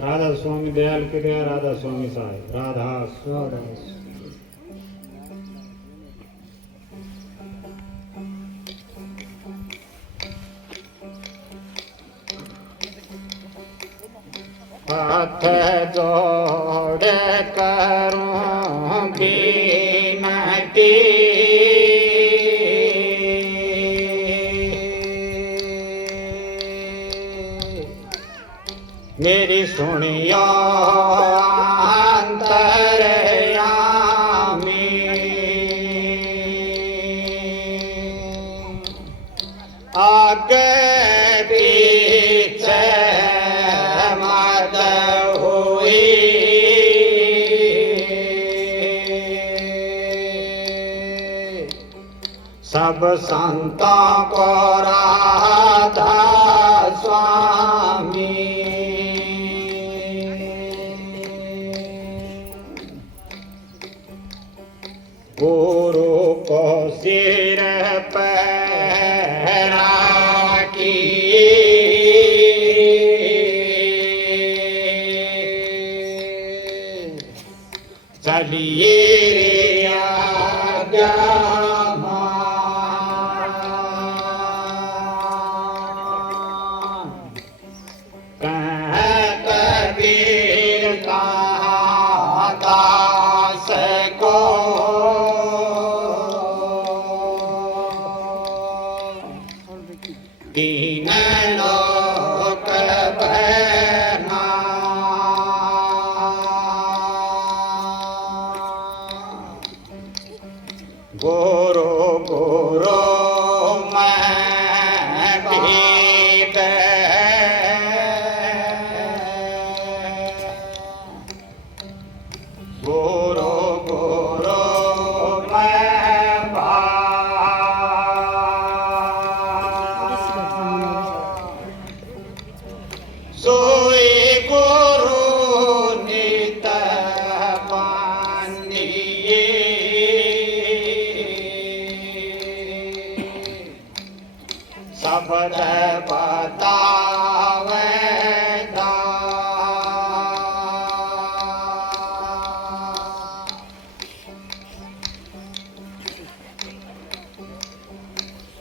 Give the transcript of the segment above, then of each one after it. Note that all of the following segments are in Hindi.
राधा स्वामी दयाल के दया राधा स्वामी साहेब राधा स्वामी हाथ जोड़ करूं बिनती मेरी सुनियो अंतरयामी आगे पीछे सब संतों को राधा स्वामी गुरु को सिर पर राखी चलिए आज्ञा गुरु गुरु मैं गीत गुरु गुरु मैं सोई गुरु नित पानिए शब्द बतावे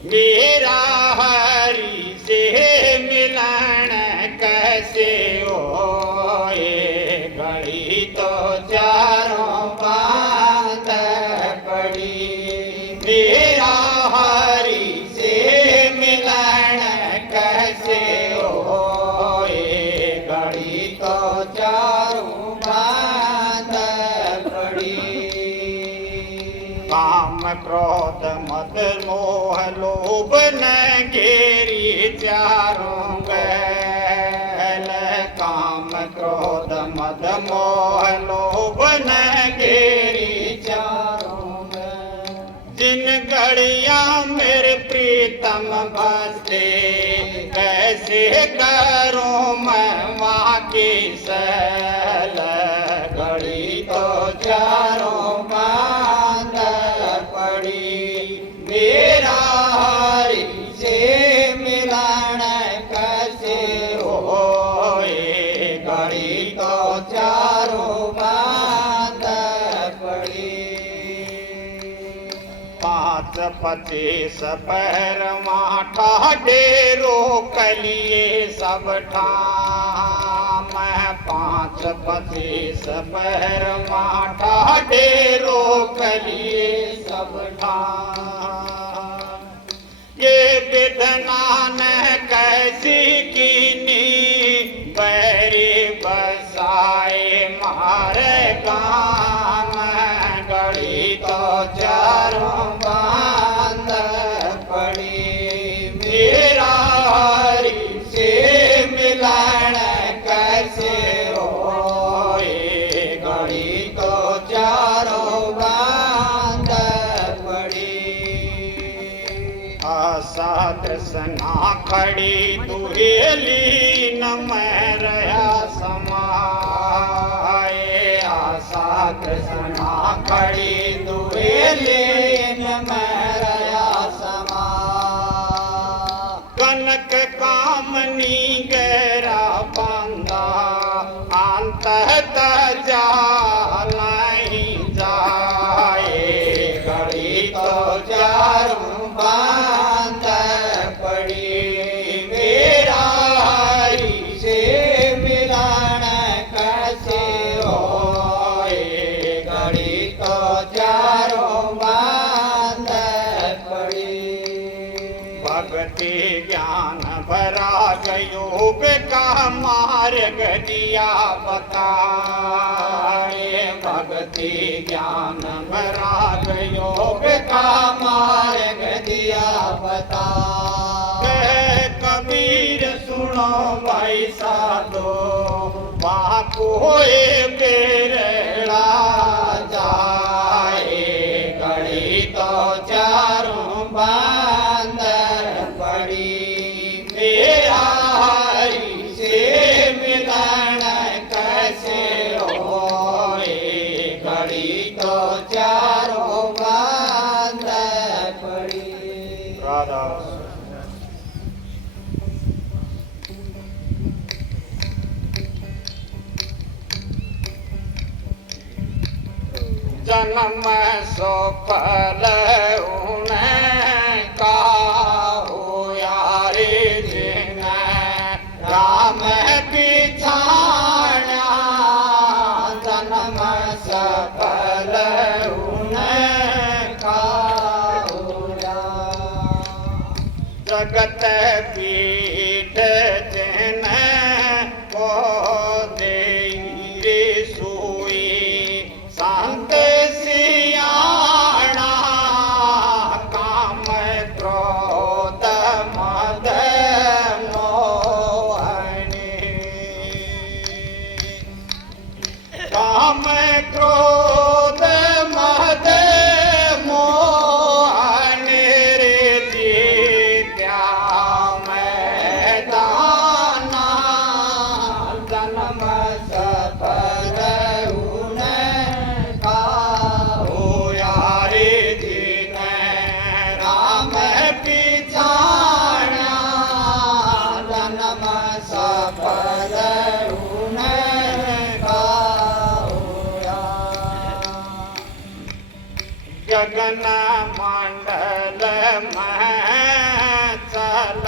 मेरा हरि से मिलन कैसे होए घड़ी तो चारों बात पड़ी मेरा हरि से मिलन कैसे होए घड़ी तो चारों बात पड़ी काम क्रोध मद मोह लोभ न घेरी चारों गैल काम क्रोध मद मोह लोभ न घेरी चारों गैल जिन घड़िया मेरे प्रीतम बसे कैसे करूं मैं वहाँ की सल घड़ी तो चारों बांध पड़ी मेरा हरि से मिलन कैसे होए घड़ी तो चारों बांध पड़ी 5-25 पैर माठा डेरो कलिए सब ठाम 5-25 पैर माठा डेरो कलिए सब ठाम ये विधना न कैसी कीनी बैरी बसाए मारे काम घड़ी तो चारों बांध पड़ी मेरा हरि से मिलन कैसे होए घड़ी तो चारों बांध पड़ी आशा कृष्णा खड़ी दुहेली न मैं रहा समाए आशा कृष्णा खड़ी दुहेली न मैं रहा समा कनक कामनी गहरा बांधा राग योग का मार्ग दिया बताए, भक्ति ज्ञान में राग योग का मार्ग दिया बताए। कबीर सुनो भाई साधो, बापू बेरड़ा जाए, घड़ी तो चारों बंद पड़ी, मेरा हरि से मिलन कैसे होए, घड़ी तो चारों बंद पड़ी। राधा जन्म सफल उनका होया रे जिन राम पिछाड़ा, जन्म सफल उनका होया। जगत पीठ जिन को दे रे सोई, संत सियाणा काम क्रोध मद मोहनी, काम क्रोध मद मोहनी रे जीत्या मैदाना, जन्म सफल उनका होया रे जिन राम पिछाड़ा, जन्म सफल उनका होया। गगन मंडल में चल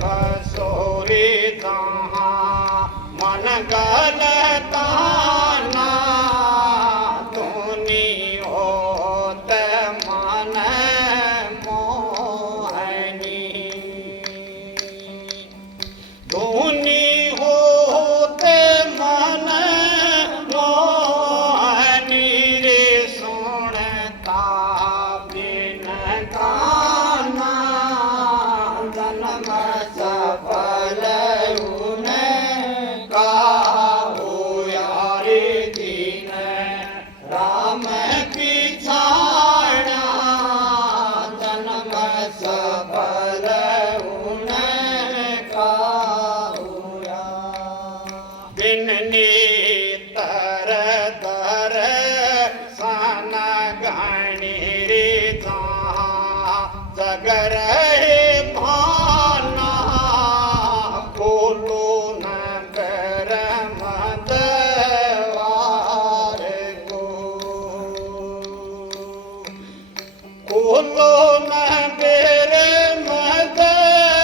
बसोरी जहाँ, मन गलताना धुनी होत मन मोहनी, धुनी होते मन मोहनी रे, सुनता बिन गाना, जन्म सफल उनका होया रे जिन राम पिछाड़ा, जन्म सफल उनका होया। बिन नेतर दर सन गणी रे जहाँ, जगर भाना खोलो नगर मदवार को, खोलो नगर मदवार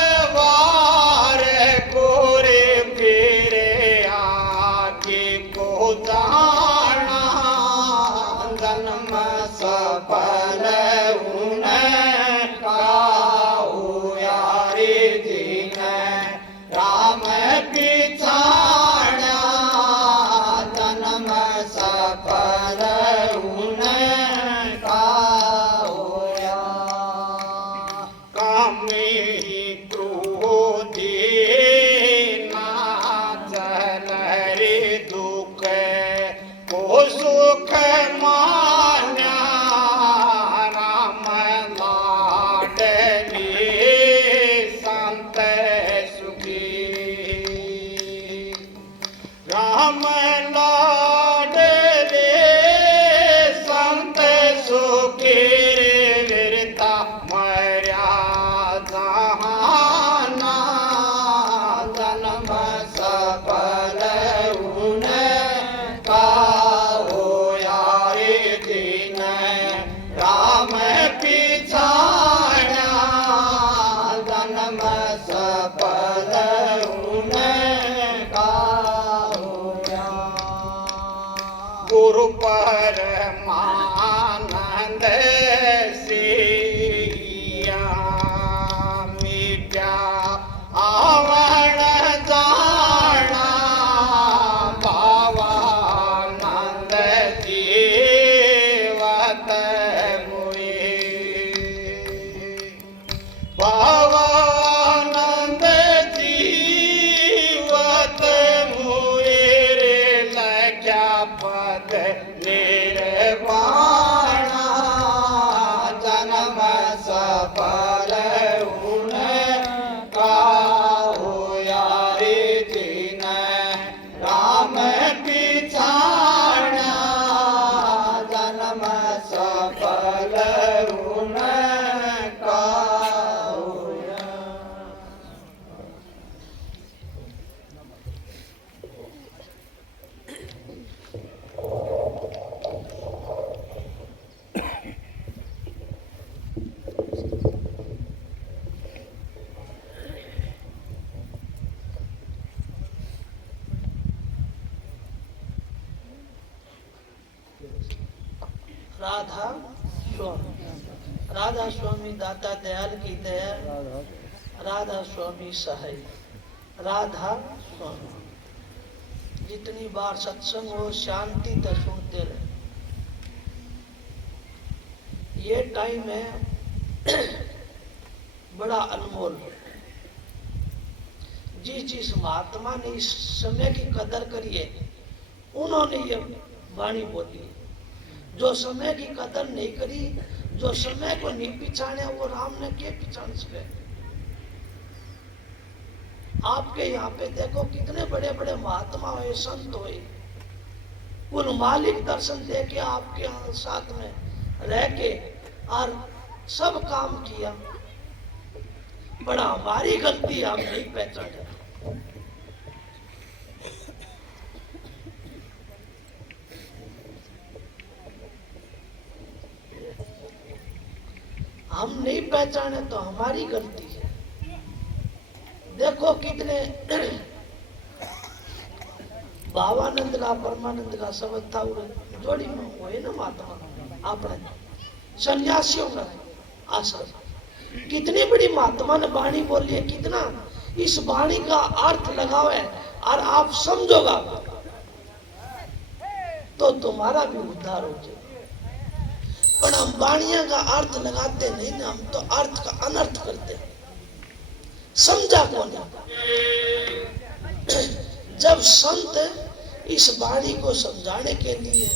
को रे, फिरे आगे को जाना, जन्म सफल उनका होया रे जिन राम पिछाड़ा, जन्म सफल उनका होया। कामी क्रोधी ना चल रे दुख को सुख मान्या, राम लाडली संत सुखी, राम लाडली संत सुखी रे, वीरता मर्या जहाना, जन्म सफल उनका होया रे जिन राम पिछाड़ा, जन्म सफल उनका होया। गुरु परमानंद सिया मिट्या आवा राधा स्वामी, राधा स्वामी दाता दयाल की दया, राधा स्वामी सहाय, राधा स्वामी। जितनी बार सत्संग हो शांति तो सुनते रहे। ये टाइम है बड़ा अनमोल। जिस महात्मा ने इस समय की कदर करी है उन्होंने ये वाणी बोली। जो समय की कदर नहीं करी, जो समय को नहीं पिछाने, वो राम ने क्या पिछाड़ सके। आपके यहाँ पे देखो कितने बड़े बड़े महात्मा हुए, संत हुए, उन मालिक दर्शन दे के आपके यहाँ साथ में रह के और सब काम किया। बड़ा हमारी गलती आप नहीं पहचाने। हम नहीं पहचाने तो हमारी गलती है। देखो कितने भावानंद का परमानंद का शब्द था, जोड़ी में हुए ना महात्मा अपने सन्यासियों का आश्रम। कितनी बड़ी महात्मा ने वाणी बोली है, कितना इस वाणी का अर्थ लगाओ है और आप समझोगा तो तुम्हारा भी उद्धार हो जाए। पर हम वाणिया का अर्थ लगाते नहीं ना, हम तो अर्थ का अनर्थ करते हैं। समझा कौन? जब संत इस वाणी को समझाने के लिए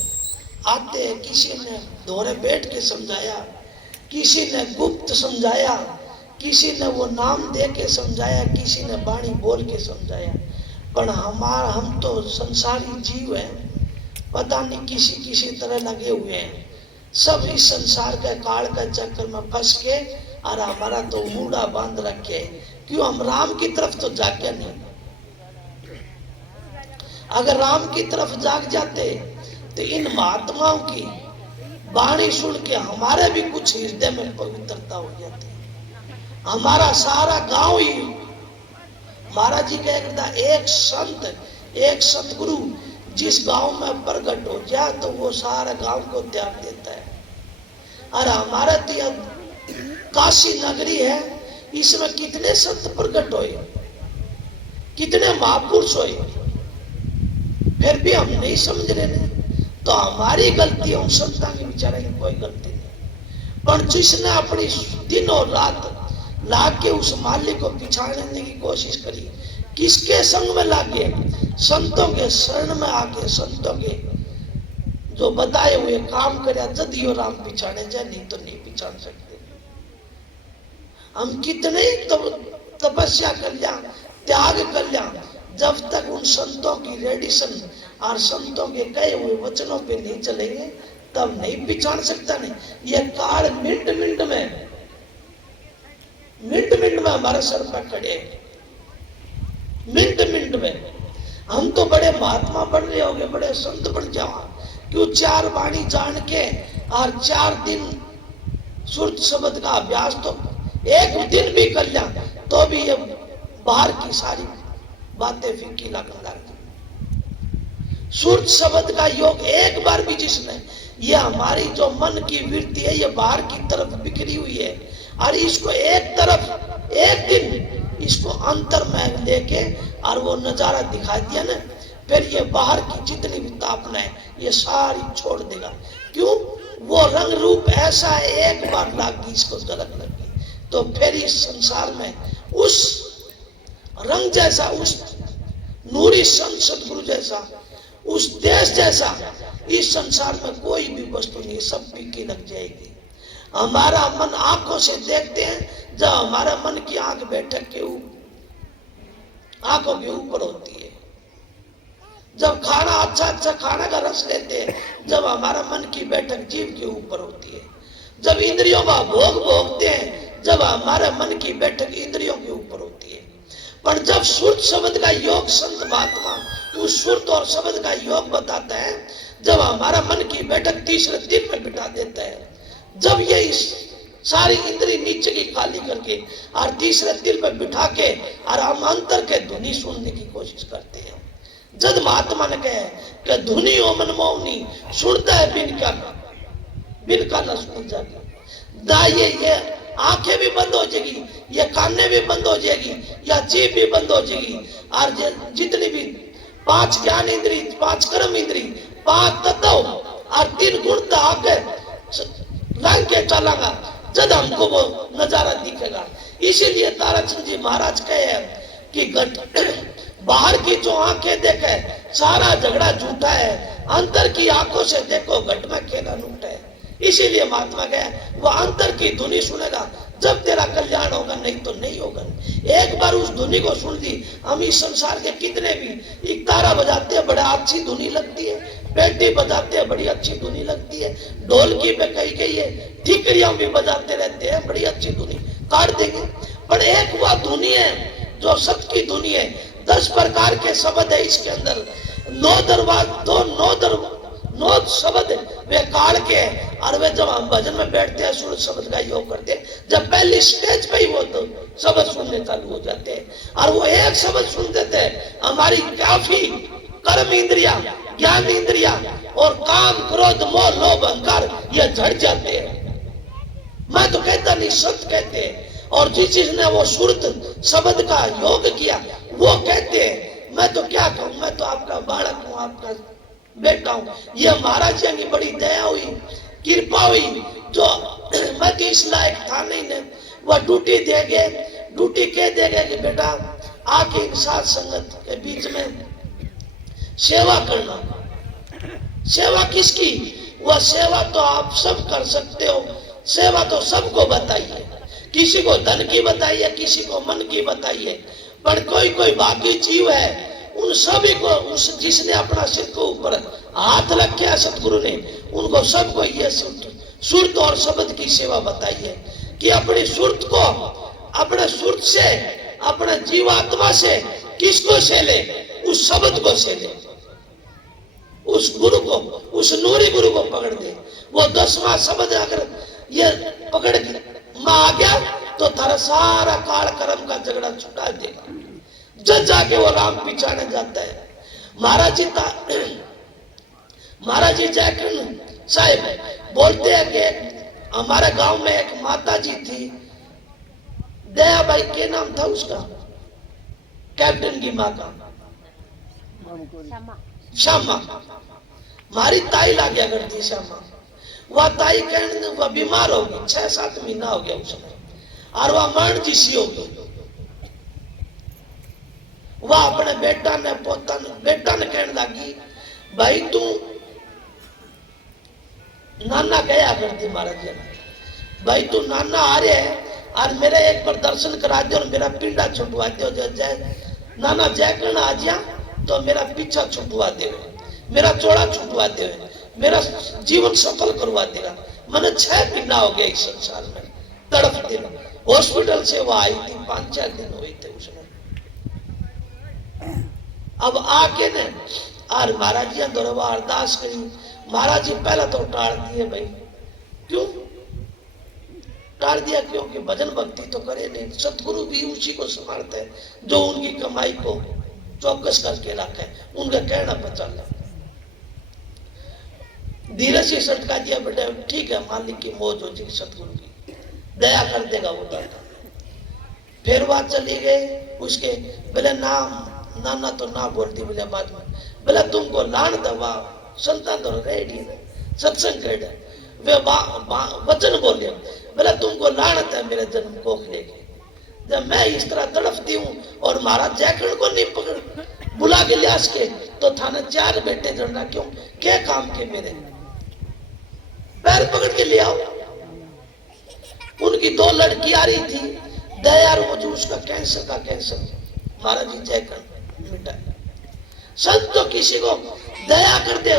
आते हैं, किसी ने दोहरे बैठ के समझाया, किसी ने गुप्त समझाया, किसी ने वो नाम दे के समझाया, किसी ने वाणी बोल के समझाया। पर हम तो संसारी जीव हैं, पता नहीं किसी किसी तरह लगे हुए हैं। सब इस संसार के काल के चक्कर में फंस के और हमारा तो मूड़ा बांध रखे। क्यों? हम राम की तरफ तो जाके नहीं। अगर राम की तरफ जाग जाते तो इन महात्माओं की वाणी सुन के हमारे भी कुछ हृदय में पवित्रता हो जाती। हमारा सारा गांव ही महाराज जी कहता, एक संत एक सतगुरु जिस गांव में प्रकट हो जाए तो वो सारा गांव को त्याग देता है। और हमारा काशी नगरी है, इसमें कितने संत प्रकट हुए, कितने महापुरुष हुए, फिर भी हम नहीं समझ रहे। तो हमारी गलती है, उन संतां की बेचारे की कोई गलती नहीं। पर जिसने अपनी दिन और रात लाग के उस मालिक को पिछाड़ने की कोशिश करी, किसके संग में लागे? संतों के शरण में आके संतों के जो बताए हुए काम करे, जदियो राम पिछाड़े जाए, नहीं तो नहीं पिछाड़ सकते। हम कितने तपस्या कर लिया, त्याग कर लिया, जब तक उन संतों की रेडिशन और संतों के कहे हुए वचनों पे नहीं चलेंगे तब नहीं पिछाड़ सकता। नहीं, ये काल मिनट मिनट में हमारे सर पर खड़े, मिनट मिनट में। हम तो बड़े महात्मा बन रहे होंगे, बड़े संत बन जाओ, क्यों? 4 वाणी जान के और 4 दिन सुरत शब्द का अभ्यास तो एक दिन भी कर लिया तो भी ये बाहर की सारी बातें फीकी लगने लगती। सुरत शब्द का योग एक बार भी जिसने, ये हमारी जो मन की वृत्ति है, ये बाहर की तरफ बिखरी हुई है, और इसको एक तरफ एक दिन इसको अंतर में लेके और वो नजारा दिखा दिया ना, फिर ये बाहर की जितनी भी तापना है ये सारी छोड़ देगा। क्यों? वो रंग रूप ऐसा है, एक बार लागी इसको झलक लगी तो फिर इस संसार में उस रंग जैसा, उस नूरी संत सतगुरु जैसा, उस देश जैसा इस संसार में कोई भी वस्तु नहीं, सब फीकी लग जाएगी। हमारा मन आंखों से देखते हैं, जब हमारा मन की आंख बैठक के आंखों के ऊपर होती है। जब खाना अच्छा खाना का रस लेते हैं, जब हमारा मन की बैठक जीव के ऊपर होती है। जब इंद्रियों का भोग भोगते हैं, जब हमारे मन की बैठक इंद्रियों के ऊपर होती है। पर जब सुरत शब्द का योग संत महात्मा उस सुरत और शब्द का योग बताता है, जब हमारा मन की बैठक तीसरे दिन में बिठा देता है, जब ये इस सारी इंद्री नीचे की खाली करके और तीसरे दिल में बिठा के और हम अंतर के ध्वनि सुनने की कोशिश करते हैं। जब महात्मा ने कहे कि धुनी ओ मनमोहनी, सुनता है बिन क्या, बिन काना सुन जाएगी। दा ये आंखें भी बंद हो जाएगी, ये कानें भी बंद हो जाएगी, या जीभ भी बंद हो जाएगी। और जितनी भी 5 ज्ञान इंद्री, 5 कर्म इंद्री, 5 तत्व और 3 गुण तो आके रंग के चलागा जब हमको वो नजारा दिखेगा। इसीलिए ताराचंद जी महाराज कहे हैं कि बाहर की जो आंखें देखे सारा झगड़ा झूठा है, अंतर की आंखों से देखो घट में खेला लूटा है। इसीलिए महात्मा गए वो अंतर की धुनी सुनेगा जब तेरा कल्याण होगा, नहीं तो नहीं होगा। एक बार उस धुनी को सुन ली, हम इस संसार के कितने भी एक तारा बजाते हैं बड़ा अच्छी धुनी लगती है, पेटी बजाते हैं बड़ी अच्छी धुनी लगती है, ढोलकी पे कही गई है, ठीकरियां भी बजाते रहते हैं बड़ी अच्छी धुनी काट देंगे। पर एक वह धुनी है जो सत की धुनी है। 10 प्रकार के शब्द है इसके अंदर, 9 शब्द वे काल के। और वे जब हम भजन में बैठते हैं सूरज शब्द का योग करते हैं, जब पहली स्टेज पे ही वो तो शब्द सुनने चालू हो जाते हैं, और वो एक शब्द सुनते थे हमारी काफी कर्म इंद्रिया, ज्ञान इंद्रिया और काम क्रोध मोह लोभ अहंकार ये झड़ जाते हैं। मैं तो कहता नहीं सत्य कहते हैं। और जिसने वो सुरत शब्द का योग किया वो कहते हैं मैं तो क्या कहूं, मैं तो आपका बालक हूं, आपका बेटा हूं। ये महाराज जी की बड़ी दया हुई, कृपा हुई, जो मैं तो इस लायक था नहीं ने वह ड्यूटी देंगे, ड्यूटी कह देंगे कि बेटा आके साथ संगत के बीच में सेवा करना। सेवा किसकी? वह सेवा तो आप सब कर सकते हो, सेवा तो सबको बताइए, किसी को धन की बताइए, किसी को मन की बताइए, पर कोई कोई भागी जीव है उन सभी को, उस जिसने अपना सिर को ऊपर हाथ रखे सतगुरु ने, उनको सबको ये सुरत और शब्द की सेवा बताइए कि अपनी सुरत को, अपने सुरत से, अपने जीवात्मा से किसको से ले? उस शब्द को से ले, उस गुरु को, उस नूरी गुरु को पकड़ दे। वो 10वां शब्द अगर ये पकड़ में आ गया तो थारा सारा काल कर्म का झगड़ा छुटा देगा। जब जाके वो राम पिछाने जाता है। महाराज जी जयकरण साहिब बोलते हैं कि हमारे गांव में एक माता जी थी, दया भाई के नाम था उसका, कैप्टन की माँ का, श्यामा। हमारी ताई ला गया करती श्यामा। वह ताई कहने वह बीमार हो गई, 6-7 महीना हो गया उस समय, और वह मरण जिसी हो गई। वह अपने बेटा ने कहने लगी भाई तू नाना गया करती महाराज जी, भाई तू नाना आ रहे है और मेरे एक बार दर्शन करा दे और मेरा पिंडा छुटवा दे। जय नाना जय करना आ जा तो मेरा पीछा छुटवा दे, मेरा चौड़ा छुटवा दे, मेरा जीवन सफल करवा देगा। मैंने 6 महीना हो गया इस संसार में तड़प देना। हॉस्पिटल से वो आई थी, 5-4 दिन हुए थे उसमें। अब आके ने और महाराज जी दरबार अरदास करी। महाराज जी पहला तो टाल दिए भाई, क्यों टाल दिया? क्योंकि भजन भक्ति तो करे नहीं। सतगुरु भी उसी को संभालते हैं जो उनकी कमाई को चौकस करके रखे, उनका कहना पर चल रहा। धीरे से सटका दिया बेटा, ठीक है मालिक की मौज हो जाएगी, सतगुरु की दया कर देगा वो दाता। फिर बात चली गई उसके, बोले नाना तो ना बोलती, बोले बाद में, बोले तुमको लान दवा संतान तो रेडी सत्संग कर वे वचन बोले, बोले तुमको लानत है मेरे जन्म कोखले की। जब मैं इस तरह तड़पती हूँ और महाराज जयकरण को नहीं पकड़ बुला के लिया के, तो थाने 4 बेटे जड़ना क्यों, क्या काम के मेरे, पैर पकड़ के ले आओ। उनकी 2 लड़की आ रही थी, दया मुझे उसका कैंसर का कैंसर महाराज जी जयकरण मिटा। संत तो किसी को दया कर दे,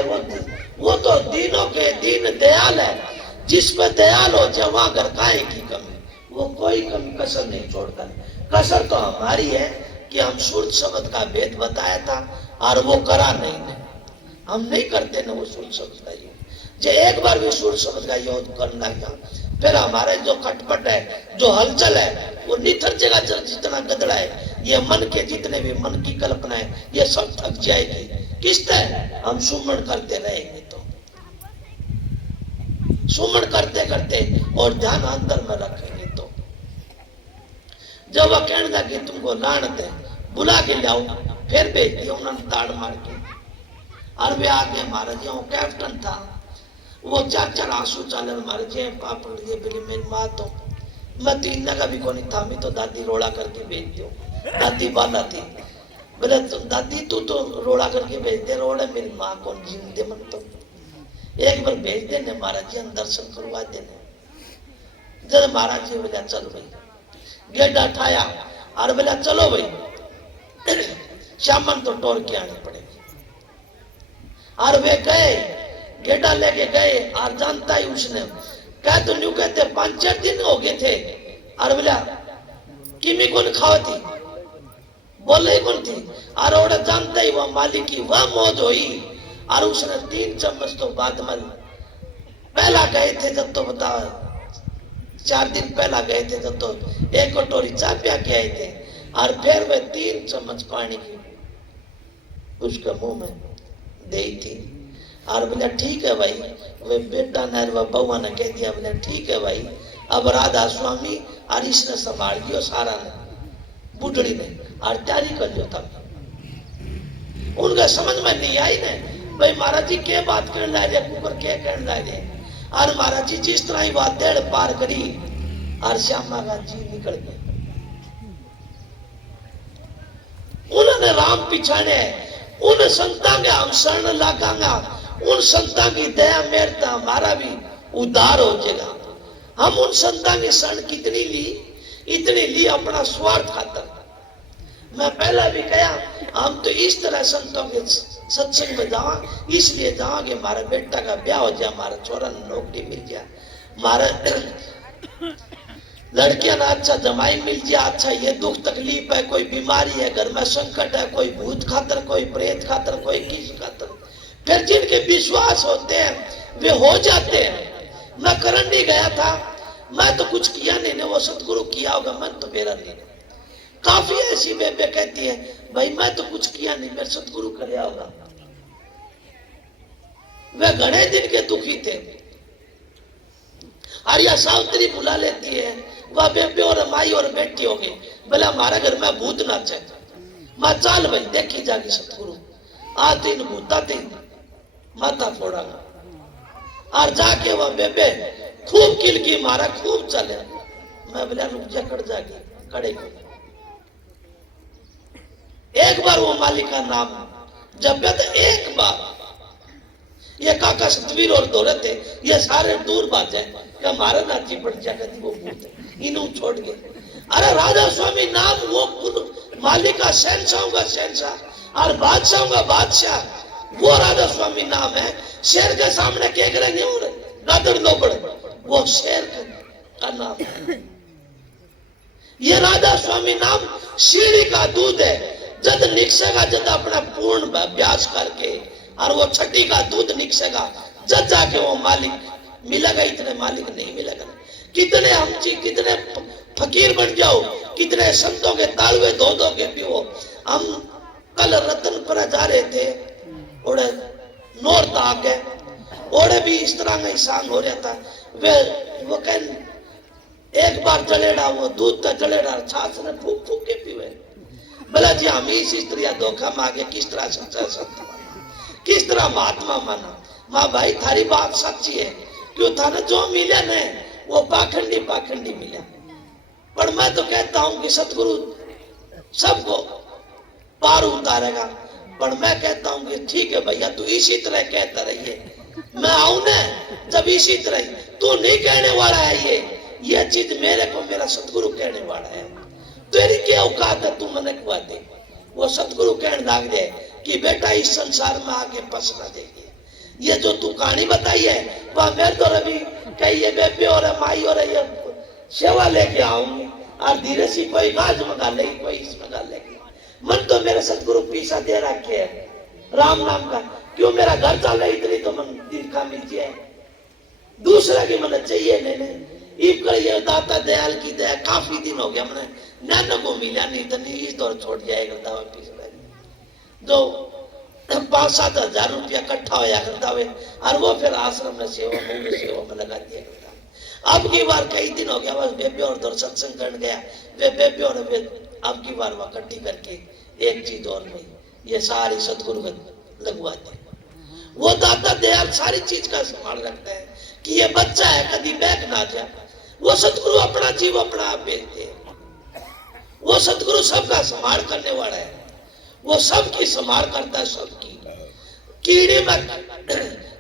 वो तो दीनों के दीन दयाल है। जिस पर दयाल हो जाए वहां घर काहे की कमी, वो कोई कमी कसर नहीं छोड़ता। कसर तो हमारी है कि हम सूरज शब्द का भेद बताया था और वो करा नहीं, हम नहीं करते ना वो सूरज शब्द का योग। जो एक बार भी सूरज शब्द का योग करना लग जाओ, फिर हमारे जो खटपट है, जो हलचल है, वो निथर जगह जितना गदड़ा है, ये मन के जितने भी मन की कल्पना है, ये सब थक जाएगी। किस तरह हम सुमन करते रहेंगे तो सुमन करते करते और ध्यान अंदर में रखेंगे तो जब वह कहने लगे तुमको लानत है, बुला के लाओ, फिर भेज दिया उन्होंने ताड़ मार के। और वे आगे महाराज वो कैप्टन था, वो चार चार आंसू चाले मारे जे पापड़ ये बोले मेरी माँ तो मैं तीन का भी कोनी था, मैं तो दादी रोड़ा करके भेज दो। दादी बाला थी, बोले दादी तू तो रोड़ा करके भेज दे, रोड़ा मेरी माँ कौन जीन दे, मन तो एक बार भेज देने महाराज जी, हम दर्शन करवा देने। जब महाराज जी बोले चल भाई, गेट उठाया और बोला चलो भाई शामन तो टोर के आने पड़ेगी। और वे गए, गेटा लेके गए और जानता ही उसने कह तो न्यू कहते 5-4 दिन हो गए थे। और बोला किमी कौन खावती, बोले कौन थी, और वो जानता ही वह मालिक की वह मौज हुई। और उसने 3 चम्मच तो बाद में पहला गए थे जब तो बता 4 दिन पहला गए थे जब तो 1 कटोरी चाय पिया के आए थे। और फिर वे 3 चम्मच पानी की उसके मुंह में दे थी। और बोले ठीक है भाई, वे बेटा ने वह बउआ ने कह दिया, बोले ठीक है भाई, अब राधा स्वामी और इसने संभाल लियो सारा ने, बुढ़ड़ी ने, और तैयारी कर लियो। तब उनका समझ में नहीं आई ने भाई महाराज जी क्या बात करने लगे, कुकर क्या कहने लगे। और महाराज जी जिस तरह ही बात डेढ़ पार करी और श्यामा का जी निकल गए। उन्होंने राम पिछाने उन संतां के हम शरण लगांगा, उन संतां की दया मेरता हमारा भी उद्धार हो जाएगा। हम उन संतां की शरण कितनी ली, इतनी ली अपना स्वार्थ खातर। मैं पहला भी कहा हम तो इस तरह संतों के सत्संग में जावा, इसलिए जावा कि हमारे बेटा का ब्याह हो जाए, हमारे छोरा ने नौकरी मिल जाए, हमारे लड़कियां ना अच्छा जमाई मिल जाए। अच्छा ये दुख तकलीफ है, कोई बीमारी है, घर में संकट है, कोई भूत खातर, कोई प्रेत खातर, कोई किस खातर, फिर जिनके विश्वास होते हैं वे हो जाते हैं। मैं करण नहीं गया था, मैं तो कुछ किया नहीं, वो सतगुरु किया होगा, मन तो मेरा नहीं। काफी ऐसी बेबे कहती है भाई मैं तो कुछ किया नहीं, मेरे सतगुरु कर होगा। वे घने दिन के दुखी थे। और यह सावित्री बुला लेती है, वह बेबे और माई और बेटी हो गई, बोला हमारा घर में भूत नाचे, मैं चाल भाई देखी जागी सतगुरु आ 3 भूता 3 माथा फोड़ा। और जाके वह बेबे खूब किलकी मारा, खूब चले। मैं बोला रुक जा, कट जागी, कड़े को एक बार वो मालिक का नाम जब तो एक बार ये काका सतवीर और दौरे थे, ये सारे दूर भाग जाए कि हमारा नाची पड़ जाएगा, वो भूत है, इन्हों छोड़ गए। अरे राधा स्वामी नाम वो मालिक का शहनशाह का शहनशाह और बादशाह का बादशाह, वो राधा स्वामी नाम है। शेर के सामने क्या करेंगे और गादड़ लोबड़, वो शेर का नाम है। ये राधा स्वामी नाम सीढ़ी का दूध है, जद निकसेगा जद अपना पूर्ण अभ्यास करके, और वो छठी का दूध निकसेगा जब जाके वो मालिक मिलेगा, इतने मालिक नहीं मिलेगा। कितने हम कितने फकीर बन जाओ, कितने संतों के तालवे धो धो के पियो। हम कल रतनपुरा जा रहे थे, ओड़े नोर था आगे, ओड़े भी इस तरह का सांग हो रहा था। वो कह एक बार जलेड़ा वो दूध तो जलेड़ा, छाछ ने फूक फूक के पीवे। बोला जी हम इस तरह धोखा मांगे, किस तरह सच्चा संत माना, किस तरह महात्मा माना। माँ भाई थारी बात सच्ची है, क्यों थाने जो मिले न वो पाखंडी पाखंडी मिले। पर मैं तो कहता हूं कि सतगुरु सबको पार उतारेगा। पर मैं कहता हूं कि ठीक है भैया, तू इसी तरह कहता रहिए, मैं आऊं न जब इसी तरह। तू नहीं कहने वाला है ये चीज मेरे को मेरा सतगुरु कहने वाला है। तेरी क्या औकात है तू मने कुआ दे। वो सतगुरु कहने लाग दे कि बेटा इस संसार में आके फंस ना देगी। ये जो तू कहानी बताई है वह मेरे तो रवि कही ये बेबे और माई और ये सेवा लेके आऊंगी, और धीरे सी कोई गाज मंगा लेगी, कोई इस मंगा लेगी। मन तो मेरे सतगुरु पीसा दे रखे है राम नाम का, क्यों मेरा घर चल रही इतनी तो मन दिन का मिलती दूसरा की मन चाहिए नहीं। इब कर ये दाता दयाल की दया, काफी दिन हो गया मैंने नैनो को मिला नहीं तो नहीं, इस दौर छोड़ जाएगा दवा पीस जो 5-7 हजार रुपया इकट्ठा होया करता हुए और वो फिर आश्रम में सेवा में लगा दिया करता। अब की बार कई दिन हो गया बस बेबे और दर सत्संग करने गया, वे बेबे और वे अब की बार वह इकट्ठी करके एक चीज और में ये सारी सतगुरु लगवाते। वो दाता दयाल सारी चीज का संभाल रखता है कि ये बच्चा है कभी बैग ना जाए। वो सतगुरु अपना जीव अपना आप बेचते हैं। वो सतगुरु सबका संभाल करने वाला है, वो सबकी संभाल करता है सबकी। कीड़ी में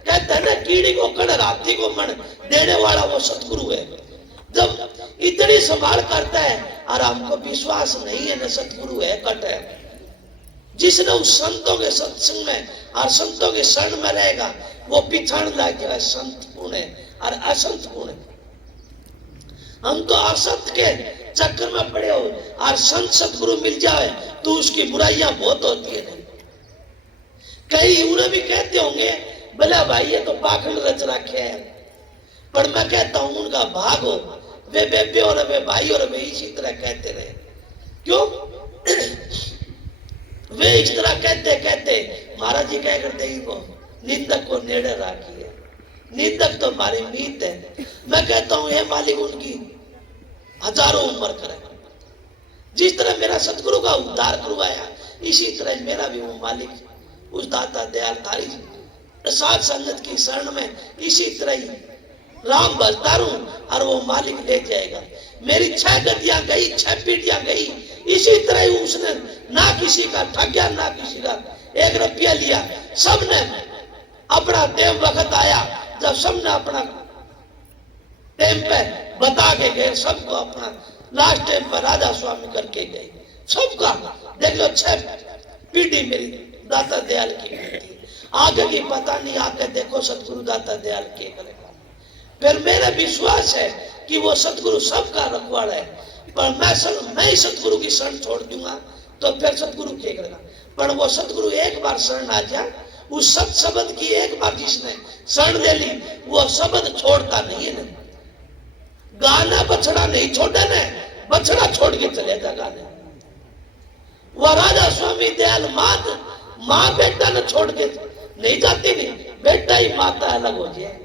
कहते हैं ना कीड़ी को कड़ हाथी को मन देने वाला वो सतगुरु है। जब इतनी संभाल करता है और हमको विश्वास नहीं है न सतगुरु है कट है, जिसने उस संतों के सत्संग में और संतों के शरण में रहेगा वो पिछाड़ लगेगा संत गुण है और असंत गुण है। हम तो असंत के चक्कर में पड़े हो और संत सतगुरु मिल जाए तो उसकी बुराइयां बहुत होती है। कई उन्हें भी कहते होंगे भले भाई ये तो पाखंड रच रखे हैं, पर मैं कहता हूं उनका भाग हो, वे बेबे और वे भाई और वे इसी तरह कहते रहे। क्यों? वे इस तरह कहते कहते महाराज जी क्या करते को निंदक को नेड़े राखी है, निंदक तो हमारे मीत है। मैं कहता हूं हे मालिक उनकी हजारों उम्र करे, जिस तरह मेरा सतगुरु का उद्धार करवाया इसी तरह मेरा भी वो मालिक उस दाता दयाल थारी प्रसाद संगत की शरण में इसी तरह ही राम बजता रहूं और वो मालिक ले जाएगा। मेरी 6 गद्दियां गई, 6 पीढ़ियां गई, इसी तरह ही उसने ना किसी का ठग्या ना किसी का 1 रुपया लिया। सबने अपना टाइम वक्त आया जब सबने अपना टाइम पे बता के गए, सबको अपना लास्ट टाइम पर राधा स्वामी करके गए सबका। देख लो 6 पीढ़ी मेरी दाता दयाल की थी। आगे की पता नहीं, आगे देखो सतगुरु दाता दयाल के करेगा। फिर मेरा विश्वास है कि वो सतगुरु सबका रखवाड़ा है, पर मैं सतगुरु की शरण छोड़ दूंगा तो फिर सतगुरु क्या करेगा। पर वो सतगुरु एक बार शरण आ जाए, उस सत शब्द की एक बार जिसने शरण ले ली वो शब्द छोड़ता नहीं है। गाना बछड़ा नहीं छोड़े ने, बछड़ा छोड़ के चले जा गाने। वह राजा स्वामी दयाल माँ बेटा ने छोड़ के नहीं जाती, नहीं बेटा ही माता अलग हो जाए।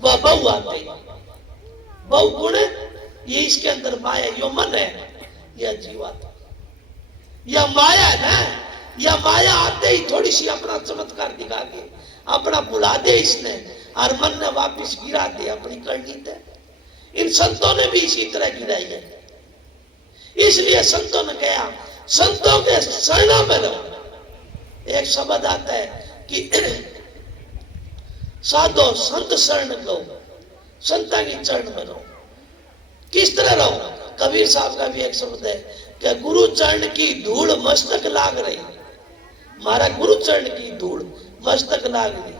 वह बहू आती, बहू गुण ये इसके अंदर माया, यो मन है, यह जीवात्मा, यह माया है ना। यह माया आते ही थोड़ी सी अपना चमत्कार दिखा के अपना बुला दे इसने और मन ने वापिस गिरा दे अपनी करनी थे। इन संतों ने भी इसी तरह गिराई है। इसलिए संतों ने कहा संतों के शरण में रहो। एक शब्द आता है कि साधो संत शरण लो, संता की चरण में रहो। किस तरह रहो? कबीर साहब का भी एक शब्द है कि गुरु चरण की धूल मस्तक लाग रही। हमारा गुरु चरण की धूल मस्तक लाग रही।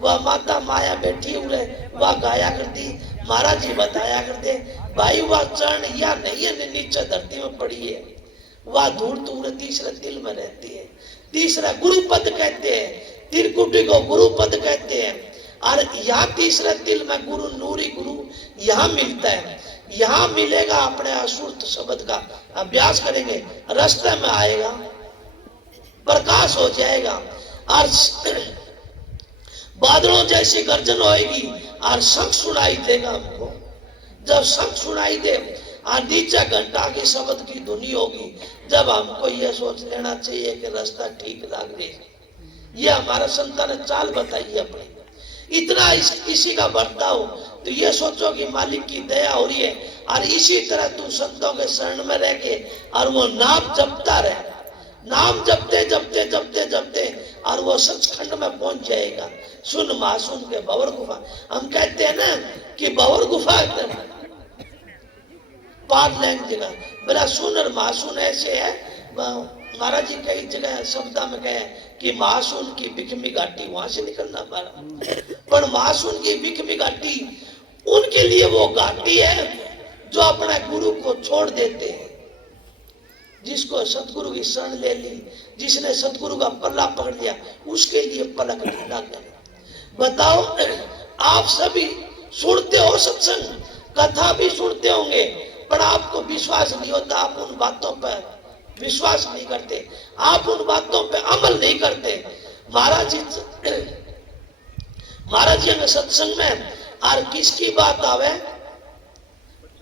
वह माता माया बैठी हुए वह गाया करती, महाराज जी बताया करते भाई वह चरण या नहीं है नीचे धरती में पड़ी है, वह धूल तो तीसरे तिल में रहती है। तीसरा गुरु पद कहते हैं, त्रिकुटी को गुरु पद कहते हैं। और यहाँ तीसरे तिल में गुरु नूरी गुरु यहाँ मिलता है। यहाँ मिलेगा अपने अशुद्ध शब्द का अभ्यास करेंगे, रास्ते में आएगा, प्रकाश हो जाएगा और बादलों जैसी गर्जन होएगी और शंख सुनाई देगा हमको। जब शंख सुनाई दे और नीचे घंटा की शब्द की धुनी होगी, जब हमको यह सोच लेना चाहिए कि रास्ता ठीक लग रही है। यह हमारा संतान ने चाल बताई अपनी। इतना इसी का बर्ताव तो ये सोचो कि मालिक की दया हो रही है और इसी तरह तू संतों के शरण में रह के और वो नाम जपता रहे। नाम जपते जपते जपते जपते और वो सचखंड में पहुंच जाएगा। सुन मासूम के भंवर गुफा, हम कहते हैं ना कि भंवर गुफा पार लेंगे जगह मेरा सुन और मासून ऐसे है। महाराज जी कई जगह शब्द में कहे कि मासून की बिखमी घाटी वहां से निकलना पारा, पर मासून की बिखमी घाटी उनके लिए वो घाटी है जो अपने गुरु को छोड़ देते हैं। जिसको सतगुरु की शरण ले ली, जिसने सतगुरु का पल्ला पकड़ लिया, उसके लिए पलक ढीला करे। बताओ आप सभी सुनते हो सत्संग, कथा भी सुनते होंगे, पर आपको विश्वास नहीं होता। आप उन बातों पर विश्वास नहीं करते, आप उन बातों पे अमल नहीं करते। महाराज जी महाराज जी के सत्संग में और किसकी बात आवे,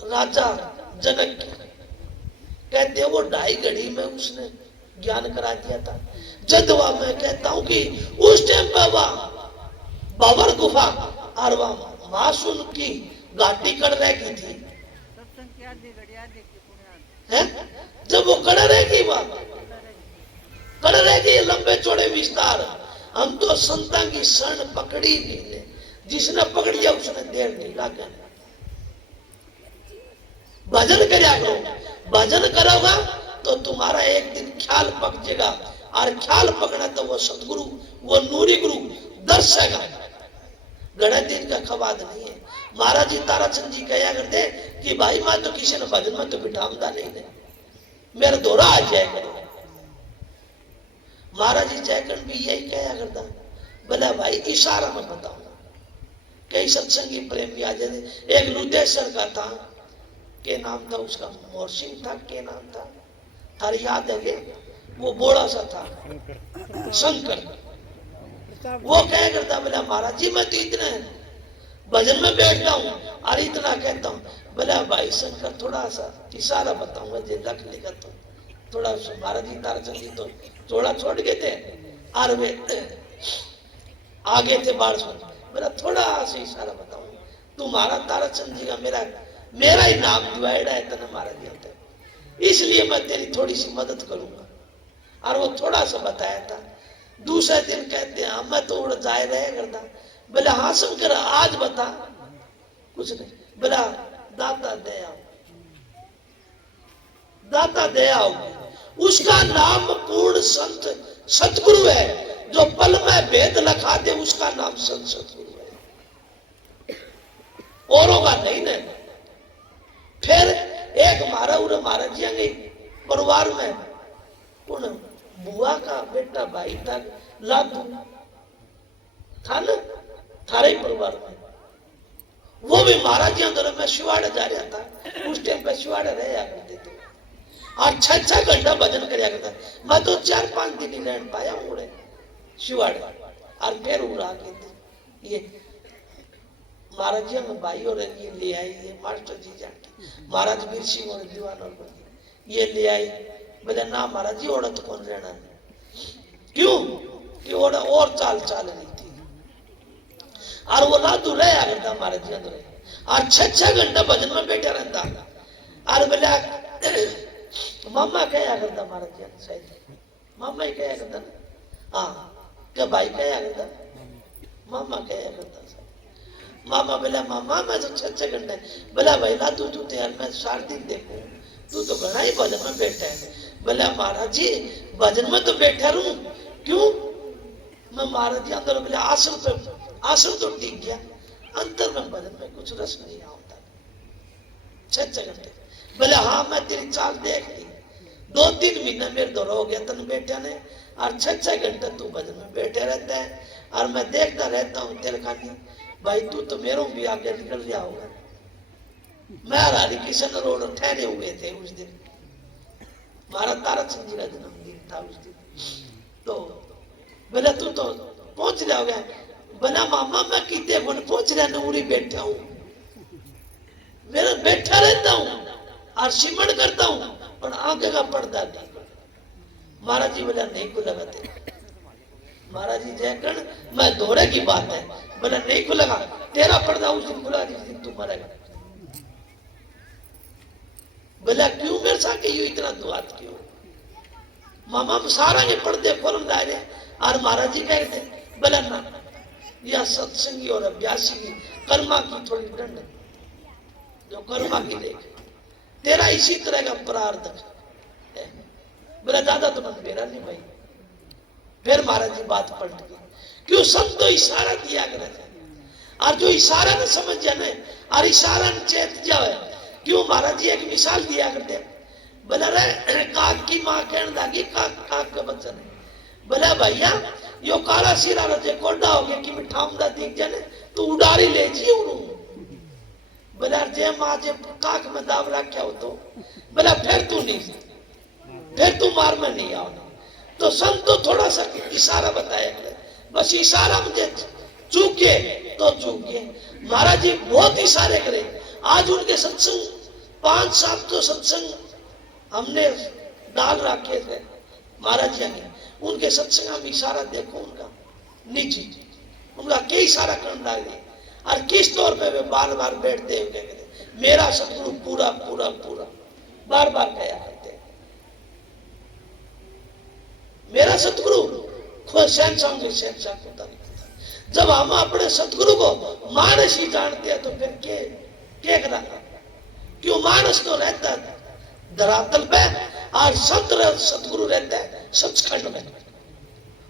राजा जनक की। कहते वो 2.5 घड़ी में उसने ज्ञान करा दिया था। जदवा मैं कहता हूं कि उस टाइम पे बाबर गुफा और वह मासूम की घाटी कड़ रही थी है? जब वो कड़ रहेगी कड़ रहेगी लंबे चौड़े विस्तार। हम तो संतां की शरण पकड़ी नहीं, जिसने पकड़ लिया उसने देर नहीं लगा। भजन करया करो, भजन करोगा तो तुम्हारा एक दिन ख्याल पक जाएगा, और ख्याल पकड़ा तो वो सतगुरु वो नूरी गुरु दर्शेगा। घड़े दिन का खवाद नहीं है। महाराज जी ताराचंद जी कहा करते कि भाई मैं तो किसी ने भजन में तो बिठाऊंगा नहीं ने, मेरा दौरा आ जाए करो। महाराज जी जयकंठ भी यही कहा करता, बोला भाई इशारा में बताऊंगा। कई सत्संगी प्रेमी आ जाते। एक लुदेश्वर का था, के नाम था उसका, मोर सिंह था, के नाम था थारी याद है के? वो बोड़ा सा था, शंकर। वो क्या करता, बोला महाराज जी मैं तो इतने भजन में बैठता हूँ और इतना कहता हूँ। बोला भाई शंकर थोड़ा सा इशारा बताऊंगा, जे लख लिखा तो थोड़ा। महाराज जी ताराचंद जी तो थोड़ा छोड़ गए थे और वे आगे थे बाढ़ में। बोला थोड़ा सा इशारा बताऊंगा, तुम्हारा ताराचंद जी का मेरा ही नाम डिवाइड है तेने महाराज जी होते, इसलिए मैं तेरी थोड़ी सी मदद करूंगा। और वो थोड़ा सा बताया था। दूसरे दिन कहते हैं मैं तो उड़ जाए रहे करता। बोले हाँ शंकर आज बता। कुछ नहीं। बोला दाता दे आओ, दाता दे आओ। उसका नाम पूर्ण संत सतगुरु है, जो पल में भेद लखा दे उसका नाम संत सतगुरु है, औरों का नहीं ना। फिर एक महाराज जी गई परिवार में, उन बुआ का बेटा भाई था लादू था ना थारे परिवार में। वो भी महाराज जी अंदर में शिवाड़ा जा रहा था। उस टाइम पे शिवाड़ा रहे करते थे और 6 घंटा भजन करया करता। मैं तो 4-5 दिन ही रहन पाया हूँ शिवाड़ा। और फिर उड़ा के ये महाराज जी में भाई और ये ले आई, ये मास्टर जी जाके महाराज वीर सिंह और दीवान और ये ले आई। बोले ना महाराज जी ओड़ा तो कौन रहना, क्यों कि ओड़ा और चाल नहीं थी। और वो लादू रहा करता महाराज जी अंदर और 6 घंटा भजन में बैठा रहता। और बोला मामा क्या करता महाराज जी, शायद मामा ही क्या करता ना। हाँ क्या भाई क्या करता, मामा क्या करता। मामा बोला मामा मैं तो 6 घंटे। बोला भाई लादू तू तो यार मैं 4 दिन देखूं, तू तो घना ही भजन में बैठा है। बोला महाराज जी भजन में तो बैठा रहूं, क्यों? मैं महाराज जी अंदर बोले आसन तो टिक गया, अंतर में भजन में कुछ रस नहीं आता। 6 घंटे। बोले हाँ मैं तेरी चाल देख ली, 2-3 महीना मेरे दौरा हो गया तन बैठा ने, और 6 घंटे तू भजन में बैठे रहता है और मैं देखता रहता हूँ तेरे खानी। भाई तू तो मेरों भी आगे निकल गया होगा। मैं हरि किशन रोड ठहरे हुए थे उस दिन, महाराज ताराचंद जी का जन्मदिन था उस दिन। तो बोला तू तो पहुंच जाओगे। बोला मामा मैं कितने बन पहुंच रहा नूरी बैठा हूँ, मेरा बैठा रहता हूँ और सिमरण करता हूँ, पर आगे का पर्दा नहीं। महाराज जी बोला नहीं को लगाते। महाराज जी जयकण मैं दौरे की बात है। बोला नहीं खुलेगा, तेरा पर्दा उस दिन खुला जिस दिन तू मरेगा। बोला क्यों मेरे साथ यूं इतना दुआत क्यों? मामा सारा ये पर्दे खोल ला रहे और महाराज जी कहते बोला ना यह सत्संगी और अभ्यासी की कर्मा की थोड़ी दंड, जो कर्मा की देख तेरा इसी तरह का प्रार्थ है। बोला दादा तो मन मेरा नहीं भाई। फिर महाराज जी बात पलट गई, क्यों सब तो इशारा दिया करे और जो इशारा न समझ जाए और इशारा न चेत जाए। क्यों महाराज जी एक मिसाल दिया करते, बोला रे काक की माँ कहने लगी काक का बच्चा नहीं। बोला भैया यो काला सिरा रहे कोडा हो गया कि मिठाऊंगा दिख जाने तो उड़ारी ले जी उड़ू। बोला जे माँ जे काक में दाव रखा हो तो। बोला फिर तू नहीं, फिर तू मार में नहीं आओ। तो संत तो थोड़ा सा इशारा बताया बस इशारा मुझे चूके तो चूके। महाराज जी बहुत इशारे करे। आज उनके सत्संग 5-7 तो सत्संग हमने डाल रखे थे महाराज जी ने। उनके सत्संग हम इशारा देखो उनका नीचे उनका कई इशारा करने डाले और किस तौर पे वे बार बार बैठते हुए कहते मेरा सतगुरु पूरा पूरा पूरा बार बार कहा करते। मेरा सतगुरु खुद शहनशाह के शहनशाह होता नहीं। जब हम अपने सतगुरु को मानस ही जानते हैं तो फिर क्या कराना। क्यों मानस तो रहता है धरातल पे और संत सतगुरु रहता है सचखंड में।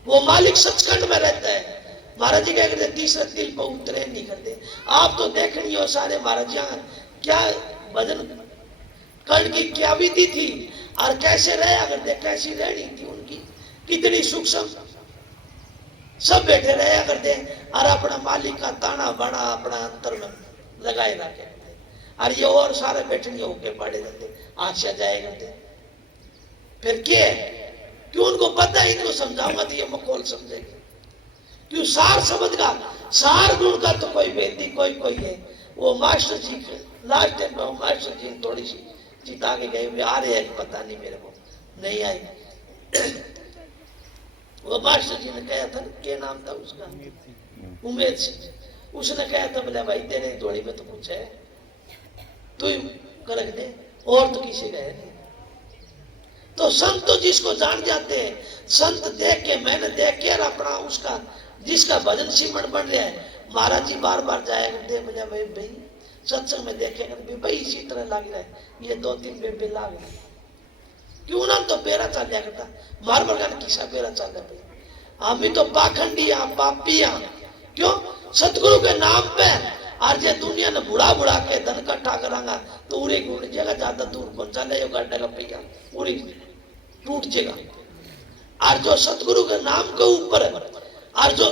वो मालिक सचखंड में रहता है। महाराज जी क्या करते तीसरे तिल पर उतरे नहीं करते। आप तो देख रही हो सारे महाराज जी क्या भजन कर्ण की क्या विधि थी और कैसे रहा करते कैसी रहनी थी उनकी कितनी सूक्ष्म सब बैठे रहा करते और अपना मालिक का ताना बाना अपना अंतर में लगाए रखे और ये और सारे बैठने होके पड़े रहते आशा जाए करते। फिर क्या क्यों उनको पता है इनको समझाऊंगा तो ये मखौल समझेंगे। क्यों सार शब्द का सार गुण का तो कोई वेदी कोई है। वो मास्टर जी लास्ट टाइम में मास्टर जी थोड़ी सी चिता के गए आ रहे हैं पता नहीं मेरे को नहीं आई। वो मास्टर जी ने कहा था क्या नाम था उसका उमेद सिंह। उसने कहा था बोले भाई तेरे जोड़ी में तो कुछ है तू कर दे और तो किसी का है नहीं। तो संत तो जिसको जान जाते हैं संत देख के मैंने देख के अपना उसका जिसका भजन सिमरण बन रहा है महाराज जी बार बार जाया करते बोले भाई भाई सत्संग में देखे करते भाई इसी तरह लग रहा है ये 2-3 बेबे लाग रहे क्यों ना तो बेरा चल जाया करता मार मर का किसा बेरा चल रहा भाई हम भी तो पाखंडिया पापिया क्यों सतगुरु के नाम पे आज ये दुनिया ने बुढ़ा बुढ़ा के धन इकट्ठा करांगा तो उड़ी गुड़ जगह ज्यादा दूर पहुंचा ले गड्ढे का पैया पूरी टूट जाएगा। और जो सतगुरु के नाम के ऊपर और जो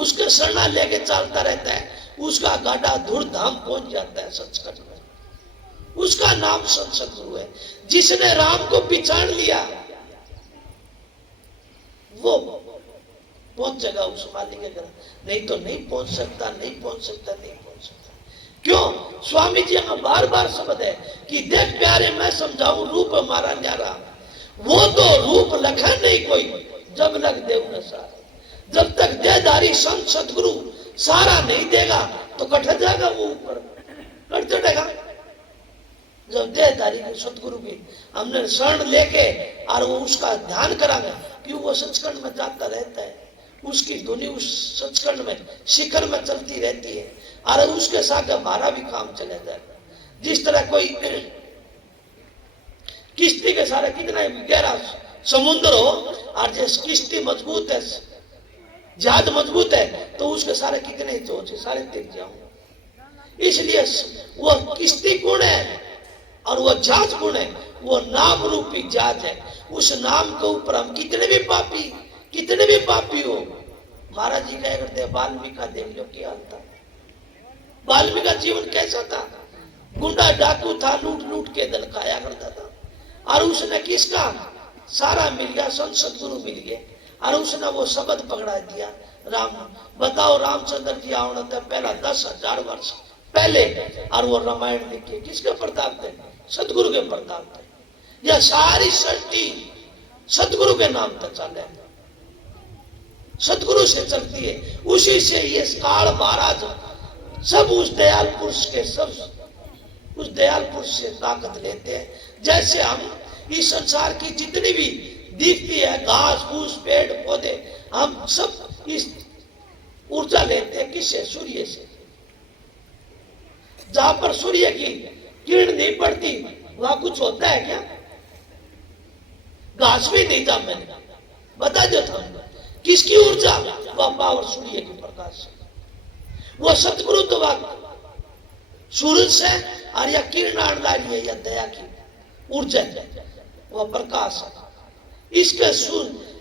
उसके शरणा लेके चलता रहता है उसका गाड़ा धूल धाम पहुंच जाता है सचखंड में। उसका नाम संत सतगुरु है। जिसने राम को पहचान लिया वो पहुंचेगा उस मालिक के घर। नहीं तो नहीं पहुंच सकता नहीं पहुंच सकता नहीं पहुंच सकता। क्यों स्वामी जी का बार बार शब्द है कि देख प्यारे मैं समझाऊं रूप हमारा न्यारा वो तो रूप लखा नहीं कोई जब लग दे सारा। जब तक देहधारी संत सतगुरु सारा नहीं देगा तो कट जाएगा वो ऊपर कट चढ़ेगा। जब देहधारी सतगुरु की हमने शरण लेके और वो उसका ध्यान करांगे क्यों वो सचखंड में जाता रहता है उसकी धुनी उस सचखंड में शिखर में चलती रहती है और उसके साथ हमारा भी काम चले जाएगा। जिस तरह कोई किश्ती के सारे कितना गहरा समुद्र हो और जिस किश्ती मजबूत है जहाज मजबूत है तो उसके सारे कितने चोच सारे टिक जाऊंगा। इसलिए वो किश्ती गुण है और वो जहाज गुण है वो नाम रूपी जहाज है। उस नाम के ऊपर हम कितने भी पापी हो महाराज जी कह करते वाल्मीकि का देख लो क्या हाल था। वाल्मीकि का जीवन कैसा था गुंडा डाकू था लूट लूट के दल खाया करता था और उसने किसका सारा मिल गया संत सतगुरु मिल गए और उसने वो शब्द पकड़ा दिया राम। बताओ रामचंद्र जी आवण था पहला 10,000 वर्ष पहले और वो रामायण लिखी किसके प्रताप थे सतगुरु के प्रताप थे। यह सारी सृष्टि सतगुरु के नाम पर चले सतगुरु से चलती है। उसी से ये काल महाराज सब उस दयाल पुरुष के सब उस दयाल पुरुष से ताकत लेते हैं। जैसे हम इस संसार की जितनी भी दिखती है घास फूस पेड़ पौधे हम सब इस ऊर्जा लेते हैं किससे सूर्य से। जहां पर सूर्य की किरण नहीं पड़ती वहां कुछ होता है क्या घास भी नहीं था मैंने बता दो था किसकी ऊर्जा वह पावर सूर्य के प्रकाश से। वो सतगुरु तो वह सूरज से और या किरण आने है या दया की ऊर्जा वह प्रकाश है। इसके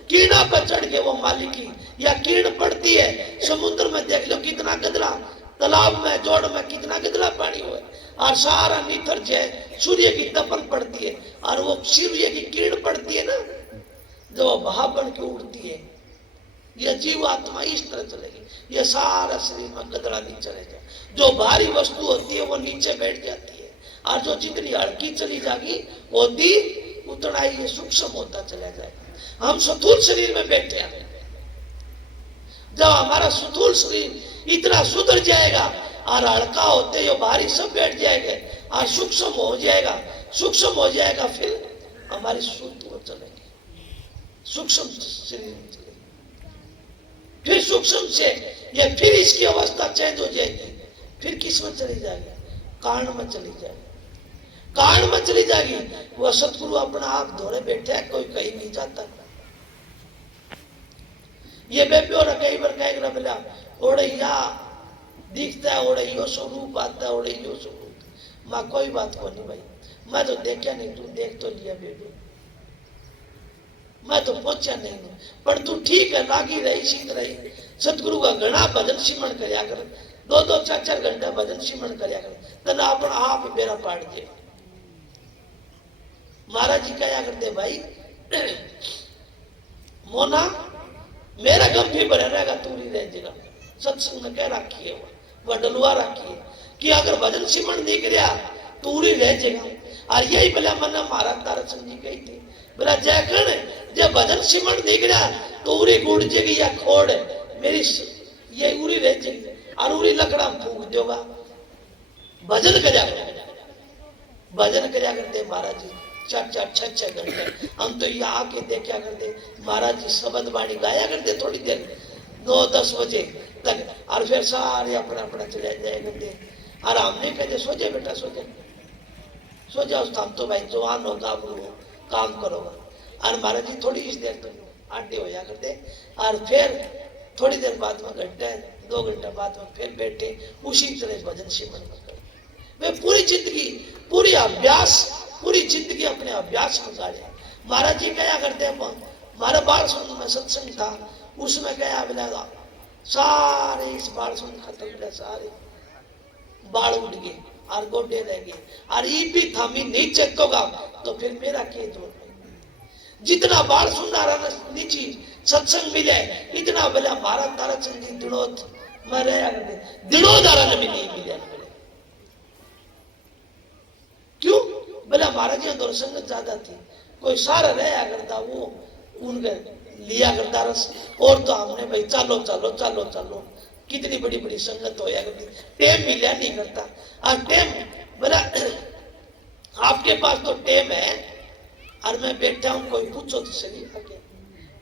किरणा पर चढ़ के वो मालिकी या किरण पड़ती है समुद्र में देख लो कितना गदला तालाब में जोड़ में कितना गदला पानी हुआ और सारा निथर जाए सूर्य की तपन पड़ती है और वो सूर्य की किरण पड़ती है ना जो भाप बन के उड़ती है ये जीव आत्मा इस तरह चलेगी, ये सारा शरीर में गदड़ा नहीं चलेगा। जो भारी वस्तु होती है वो नीचे बैठ जाती है, और जो जितनी हल्की चली जाएगी होती उतना ही ये सूक्ष्म होता चला जाएगा। हम स्थूल शरीर में बैठे हैं, जब हमारा स्थूल शरीर इतना सुधर जाएगा और हल्का होते ये भारी सब बैठ जाएंगे और सूक्ष्म हो जाएगा, सूक्ष्म हो जाएगा, फिर हमारी शुद्ध वो चलेगी, सूक्ष्म शरीर में चलेगी। फिर सूक्ष्म से ये फिर इसकी अवस्था चेंज हो जाएगी, फिर किस में चली जाएगी? कारण में चली जाएगी, कारण में चली जाएगी। वह सतगुरु अपना आप धोरे बैठे है, कोई कहीं नहीं जाता। ये बेबी और कई बार कहेगा बोला ओढ़ैया दिखता है, ओढ़ैयो स्वरूप आता है, ओढ़ैयो स्वरूप। माँ कोई बात को नहीं भाई, मैं तो देखा नहीं, तू देख तो लिया बेबी, मैं तो पहुंचा नहीं हूं, पर तू ठीक है लागी रही सीख रही। सतगुरु का घना भजन सिमरण करया कर, 2-2 4-4 घंटा भजन सिमरण करया कर, तना अपना आप बेरा पाड़ दे। महाराज जी क्या करते भाई, मोना मेरा गम भी भरा रहेगा, तू नहीं रह जाएगा। सत्संग में कह रखी है, वह डलवा रखी है कि अगर भजन सिमरण नहीं करया तू नहीं रह जाएगा। और यही बोला मन महाराज तारा सिंह जी कही थी, बोला जयकण जब भजन सिमरण नहीं करया तो उरी गुड़ जाएगी या खोड़ मेरी ये उरी रह जाएगी, और उरी लकड़ा फूक देगा। भजन करया भजन करया करते महाराज जी 4-4 6-6 घंटे। हम तो यहाँ आके देखा करते महाराज जी शब्द वाणी गाया करते थोड़ी देर 9-10 बजे तक, और फिर सारे अपना अपना चले जाया करते। और हमने कहते सो जाए बेटा, सो जाए, सो जाओ, हम तो भाई जवान हो गाभरू हो, काम करोगा। और महाराज जी थोड़ी इस देर तो आटे हो जा करते, और फिर थोड़ी देर बाद में घंटा 2 घंटा बाद में फिर बैठे उसी तरह भजन सिमरन करते। वे पूरी जिंदगी पूरी अभ्यास पूरी जिंदगी अपने अभ्यास में गाड़े। महाराज जी क्या करते हैं, हमारा बाल सुन में सत्संग था, उसमें क्या बोला सारे इस बाल सुन खत्म हो, सारे बाल उड़ गए और गोडे रह गए, और ये भी थामी नहीं चेतोगा तो फिर मेरा क्या जोर। जितना बाल सुनना रहा नीची सत्संग मिले इतना बोला महाराज तारा चंद जी दिनोद में रहा करते, दिनोदारा ने भी नहीं मिले। क्यों बोला महाराज जी दौर संगत ज्यादा थी, कोई सारा रहा करता वो उनके लिया करता रस, और तो हमने भाई चलो चलो चलो चलो कितनी बड़ी बड़ी संगत हो करती, टेम मिला नहीं करता। और टेम बोला आपके पास तो टेम है, और मैं बैठा हूं, कोई पूछो तो सही आगे,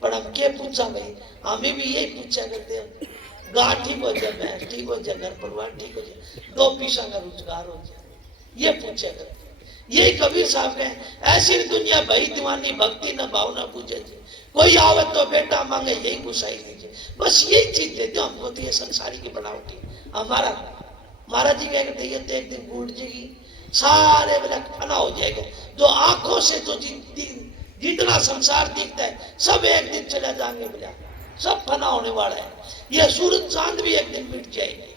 पर हम क्या पूछा भाई, हमें भी यही पूछा करते हैं, गाँ ठीक हो जाए, भैंस ठीक हो जाए, घर परिवार ठीक हो जाए, 2 पैसा का रोजगार हो जाए, ये पूछा करते। यही कबीर साहब ने ऐसी दुनिया भाई दीवानी भक्ति न भावना पूछे, कोई आवत तो बेटा मांगे यही गुसाई दीजिए, बस यही चीज देते हो हमको, तो ये संसारी की बनावटी हमारा। महाराज जी कहते ये तो एक दिन टूट जाएगी, सारे बेला फना हो जाएगा। जो आंखों से जो जितना संसार दिखता है सब एक दिन चला जाएंगे बोला, सब फना होने वाला है। यह सूरज चांद भी एक दिन मिट जाएंगे,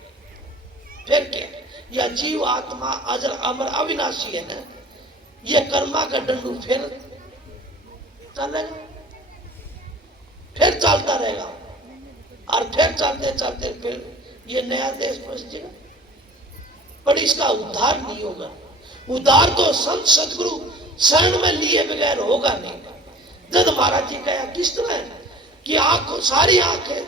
फिर क्या? यह जीव आत्मा अजर अमर अविनाशी है ना, ये कर्मा का डंडू फिर चलेगा, फिर चलता रहेगा, और फिर चलते चलते फिर ये नया देश पहुंचेगा, पर इसका उद्धार नहीं होगा। उद्धार तो संत सदगुरु शरण में लिए बगैर होगा नहीं। जब महाराज जी कहा किस तरह कि आंखों सारी आंखें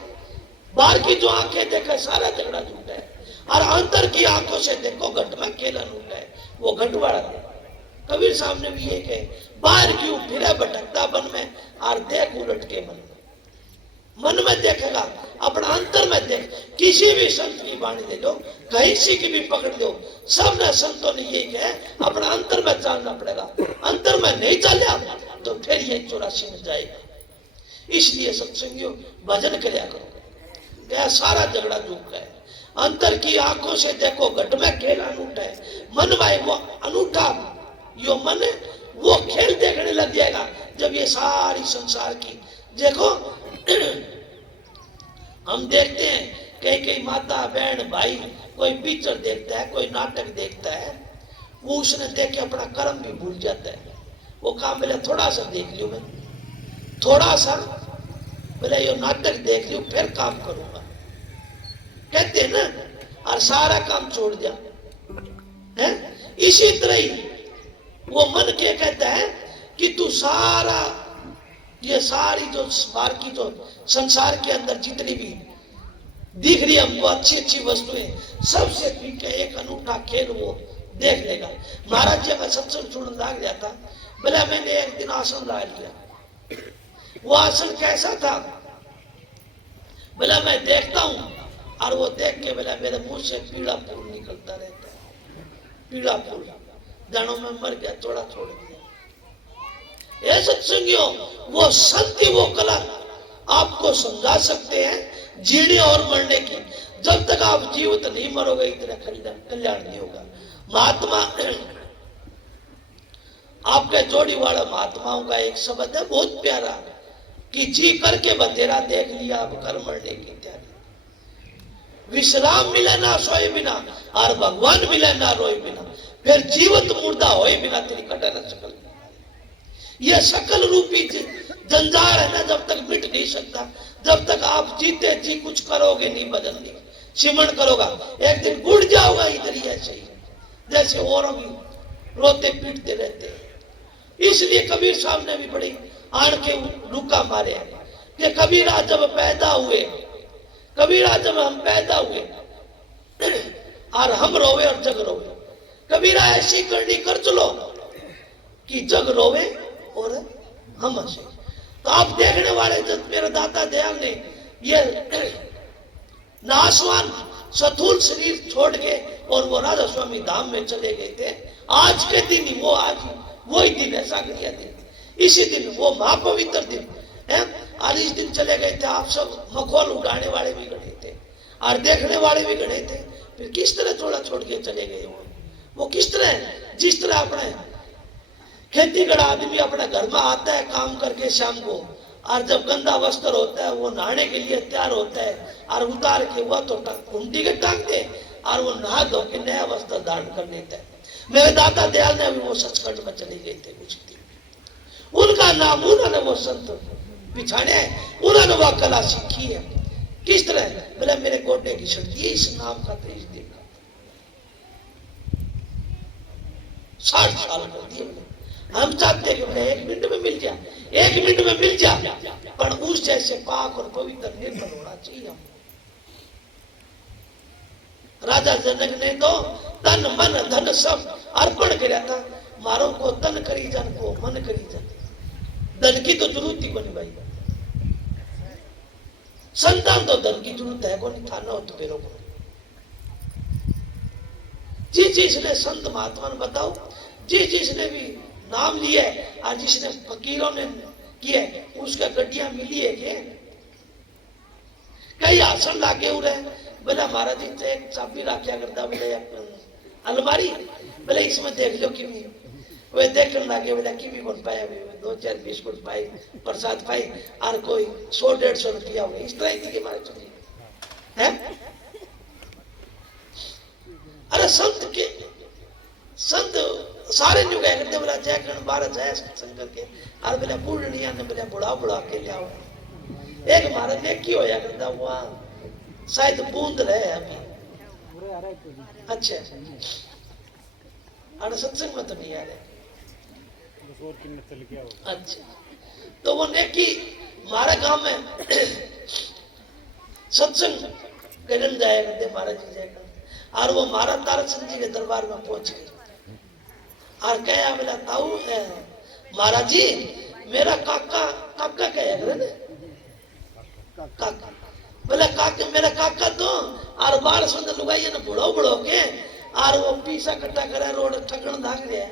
बाहर की जो आंखें देखे सारा झगड़ा झूठा है, और अंतर की आंखों से देखो घट में केला नूटा है, वो घट वाला है। कबीर साहब ने भी ये कहे बाहर क्यों फिरे भटकता बन में, और देख उलट के मन में देखेगा, अपना अंतर में देख। किसी भी संत की वाणी ले लो, कहीं सी की भी पकड़ लो, सब ने संतों ने यही कहे अपना अंतर में चलना पड़ेगा। अंतर में नहीं चला तो फिर ये 84 में जाएगा। इसलिए सत्संगियों भजन कर्या करो, क्या सारा झगड़ा झूठ है। अंतर की आंखों से देखो घट में खेल अनूठा है, मन भाई वो अनूठा यो मन वो खेल देखने लग जाएगा। जब ये सारी संसार की देखो हम देखते हैं कई कई माता बहन भाई कोई पिक्चर देखता है, कोई नाटक देखता है, वो उसने देख के अपना कर्म भी भूल जाता है। वो काम मिला थोड़ा सा देख लियो मैं, थोड़ा सा बोले ये नाटक देख लियो फिर काम करूंगा, कहते हैं ना, और सारा काम छोड़ दिया है। इसी तरह ही वो मन के कहता है कि तू सारा ये सारी जो बाहर की जो संसार के अंदर जितनी भी दिख रही हमको अच्छी अच्छी वस्तुएं, सबसे ठीक है एक अनूठा खेल वो देख लेगा। महाराज जी का सत्संग सुनने लग गया था। बोला मैंने एक दिन आसन ला लिया, वो आसन कैसा था? बोला मैं देखता हूं, और वो देख के बोला मेरे मुंह से पीड़ा फूल निकलता रहता है, पीड़ा फूल जानो मैं मर गया, थोड़ा छोड़ दिया। ये सत्संगियों, वो सत्य वो कला आपको समझा सकते हैं जीने और मरने की। जब तक आप जीवित नहीं मरोगे इतना कल्याण नहीं होगा। महात्मा आपके जोड़ी वाला महात्माओं का एक शब्द है बहुत प्यारा कि जी करके बतेरा देख लिया, अब कर मरने की तैयारी। विश्राम मिले ना सोए बिना, और भगवान मिले ना रोए बिना, फिर जीवित मुर्दा होए बिना तेरी कटन सकल। यह सकल रूपी जंजाल है ना, जब तक मिट नहीं सकता, जब तक आप जीते जी कुछ करोगे नहीं, बदलने सिमरण करोगा, एक दिन गुड़ जाओगा इधर ही ऐसे ही, जैसे और भी रोते पीटते रहते हैं। इसलिए कबीर साहब ने भी बड़ी आड़ के रुका मारे कि कबीरा जब पैदा हुए, कबीरा जब हम पैदा हुए और हम रोवे और जग रोवे, कबीरा ऐसी करनी कर चलो कि जग रोवे और हम हंसे। तो आप देखने वाले जब मेरे दाता दयाल ने ये नासवान सथूल शरीर छोड़ के और वो राधा स्वामी धाम में चले गए थे, आज के दिन ही वो आज वही दिन है, सागरिया दिन, इसी दिन वो महापवित्र दिन है। और इस दिन चले गए थे आप सब, मखौल उड़ाने वाले भी गए थे और देखने वाले भी गए थे। फिर किस तरह थोड़ा छोड़ के चले गए वो किस तरह, जिस तरह अपने खेती गड़ा आदमी अपने घर में आता है काम करके शाम को, और जब गंदा वस्त्र होता है वो नहाने के लिए तैयार होता है, और उतार के वो तो घुमटी के टांग दे और वो नहा धो के नया वस्त्र धारण कर लेता है। मेरे दादा दयाल ने अभी वो सचखंड में चले गए थे कुछ दिन, उनका नाम उन्होंने वो संत पिछाड़े, उन्होंने वह कला सीखी है। किस तरह? बोले मेरे गोटे की शक्ति इस नाम का 23 दिन का 60 साल कर दिए। हम चाहते कि बोले 1 मिनट में मिल जाए, 1 मिनट में मिल जाए, पर उस जैसे पाक और पवित्र निर्मल होना चाहिए हम। राजा जनक ने तो तन मन धन सब अर्पण किया था, मारो को तन करी जन को मन करी जन, धन की तो जरूरत ही बनी भाई, संतान तो धन की जरूरत है को नहीं, थाना हो तो पेरो को। जिस जिसने संत महात्मा ने बताओ, जिस जिसने भी नाम लिया है और जिसने फकीरों ने किया उसका गड्डियां मिली है क्या? कई आसन लागे हुए बोला महाराज जी से एक चाबी रखा करता, बोले अलमारी, बोले इसमें देख लो कि वे देखने लगे, बोला कि भी कौन पाया, 2-4 बिस्कुट पाए, प्रसाद पाए, और कोई 100-150 रुपया हुए, इस तरह की हमारे चुनी है। अरे संत के संत सारे न्यू गए करते, बोला जय कर्ण भारत जय सत्संग करके, और बोला पूर्णिया ने बोला बुढ़ा के लिया हुआ एक महाराज ने की होया करता हुआ शायद बूंद रहे अभी, अच्छा और सत्संग में तो नहीं आ रहे, अच्छा। तो वो ने की हमारे गांव में सत्संग करने जाया करते महाराज जी जाकर, और वो महाराज तारक जी के दरबार में पहुंच गए और कहा बोला ताऊ महाराज जी मेरा काका कहे काका, बोला काका मेरा काका तो और बार सुंदर लुगाई ने बुढ़ो के और वो पीसा कट्टा करे रोड ठगन भाग रहा है।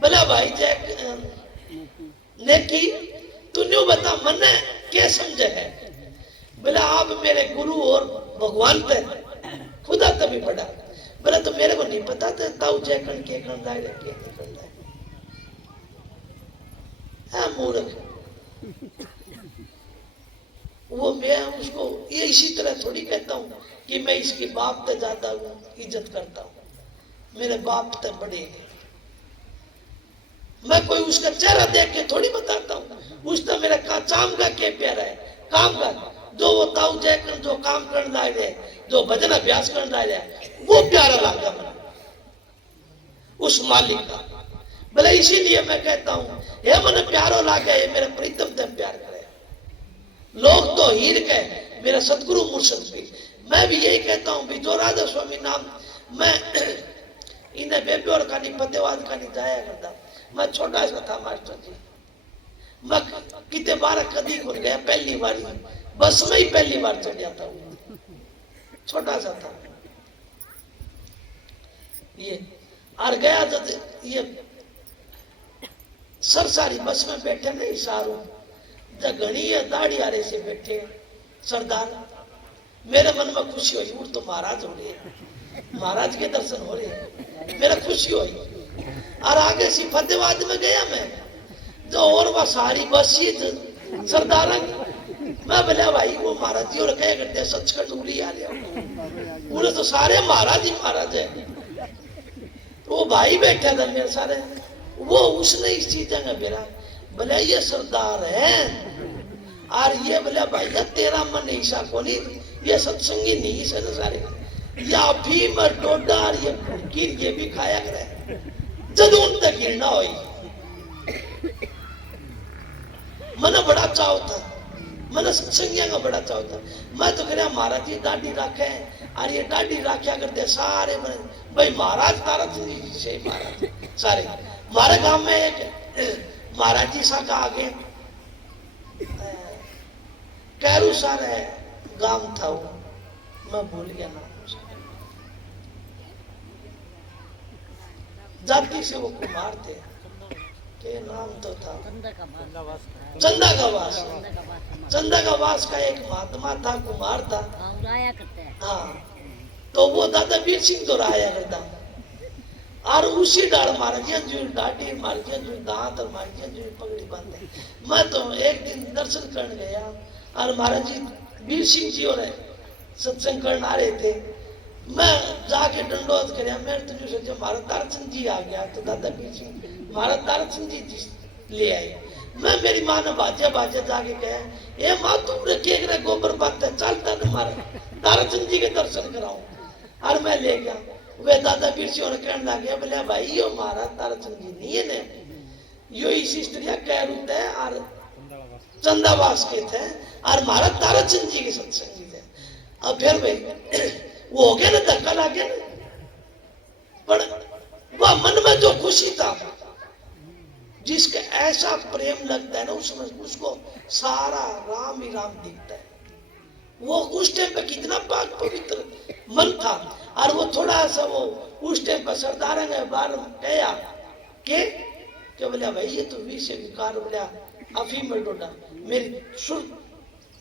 बोला भाई जय नेकी तू न्यू बता मन क्या समझे है? बोला आप मेरे गुरु और भगवान थे, खुदा तभी पड़ा। बोला तो मेरे को नहीं पता था ताऊ जय कण के करना है के नहीं करना है, मूर्ख। वो मैं उसको ये इसी तरह थोड़ी कहता हूँ कि मैं इसके बाप तक ज्यादा इज्जत करता हूँ, मेरे बाप तक बड़े मैं कोई उसका चेहरा देख के थोड़ी बताता हूँ, उसने मेरा काम का के प्यारा है, काम का जो वो ताऊ जय जो काम करने लाए रहे, जो भजन अभ्यास करने लाए रहे, वो प्यारा लगा मुझे उस मालिक का। भले इसीलिए मैं कहता हूँ ये मन प्यारो लागे, ये मेरे प्रीतम से प्यार करे। लोग तो हीर के मेरा सतगुरु मुर्शद भी, मैं भी यही कहता हूँ भी जो राधा स्वामी नाम मैं इन्हें बेबी और कहानी फतेहवाद कहानी जाया करता। मैं छोटा सा था मास्टर जी, मैं कितने बार कदी खुल गया, पहली बार बस में ही पहली बार चढ़ जाता हूँ, छोटा सा था ये। और गया जब ये सरसारी बस में बैठे नहीं सारू घनी दाढ़ी आरे से बैठे सरदार, मेरे मन में खुशी हुई, वो तो महाराज हो रहे हैं, महाराज के दर्शन हो रहे हैं, मेरा खुशी हुई। और आगे सी फतेहबाद में गया मैं, जो और वह सारी बस ही सरदार, मैं बोला भाई वो महाराज जी और कह करते सचखंड उड़ी आ रहे, पूरे तो सारे महाराज ही महाराज है। वो भाई बैठा था मेरे सारे, वो उसने इस चीज का मेरा बोला ये सरदार है, और ये बोला भाई तेरा मन ईशा को नहीं, ये सत्संगी नहीं से सारे, या भी मैं डोडा और ये फुटकीर ये भी खाया करे जब उन तक गिरना हुई। मन बड़ा चाव था, मन सत्संगिया का बड़ा चाव था। मैं तो कह महाराज जी दाढ़ी रखे, और ये दाढ़ी रखा करते सारे मन भाई महाराज तारा जी से महाराज सारे। हमारे गांव में एक महाराज जी सा का आगे कैरू सर है गांव था, वो मैं भूल गया नाम, जाति से वो कुमार थे, के नाम तो था चंदा का वास। चंदा का वास का एक महात्मा था, कुमार था, हाँ, तो वो दादा वीर सिंह तो राया करता, और उसी डाल मार्गिया जो डाटी मार्गिया जो दांत और मार्गिया जो पगड़ी बांधे। मैं तो एक दिन दर्शन करने गया, और महाराज जी वीर सिंह जी और सत्संग करने आ रहे थे, मैं जाके डंडोत कर मैं तो जो सोचा महाराज तारचंद जी आ गया, तो दादा वीर सिंह महाराज तारचंद जी ले आए। मैं मेरी माँ ने बाजा बाजा जाके कहा ये माँ तुम रखे गोबर बांधता चलता न महाराज तारचंद जी के दर्शन कराऊं, और मैं ले गया। वे दादा वीर सिंह और कहने लगे बोले भाई यो महाराज तारचंद जी नहीं है ने, यो इसी स्त्रिया कह रूप है और चंदावास के थे, और महाराज ताराचंद जी के सत्संगी थे। अब फिर भाई वो हो गया ना, धक्का लग गया ना, पर वह मन में जो खुशी था, जिसका ऐसा प्रेम लगता है ना उसमें उसको सारा राम ही राम दिखता है। वो उस टाइम पे कितना पाक पवित्र मन था, और वो थोड़ा सा वो उस टाइम पर सरदार ने बार कहा कि बोले भाई ये तो विषय विकार बोला अफीम में डोडा, मेरी सुर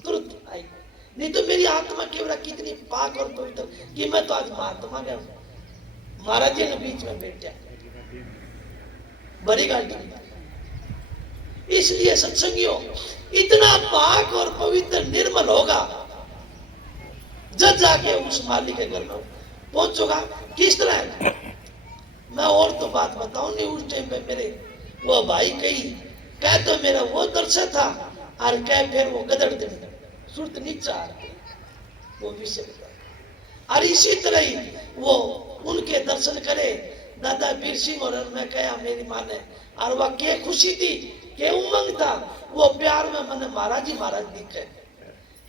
तुरंत आई, नहीं तो मेरी आत्मा केवल कितनी पाक और पवित्र कि मैं तो आज महात्मा गया महाराज जी ने बीच में बैठ जाए बड़ी गाड़ी। इसलिए सत्संगियों इतना पाक और पवित्र निर्मल होगा जब जाके उस मालिक के घर में पहुंचोगा। किस तरह है? मैं और तो बात बताऊं नहीं, उस टाइम पे मेरे वो भाई कह तो मेरा वो दर्शन था, और कह फिर वो गदड़ दिन सुरत नीचा वो विषय बता। और इसी तरह ही वो उनके दर्शन करे दादा वीर सिंह, और मैं कहा मेरी माँ ने, और वह क्या खुशी थी, क्या उमंग था, वो प्यार में मैंने महाराज दिखे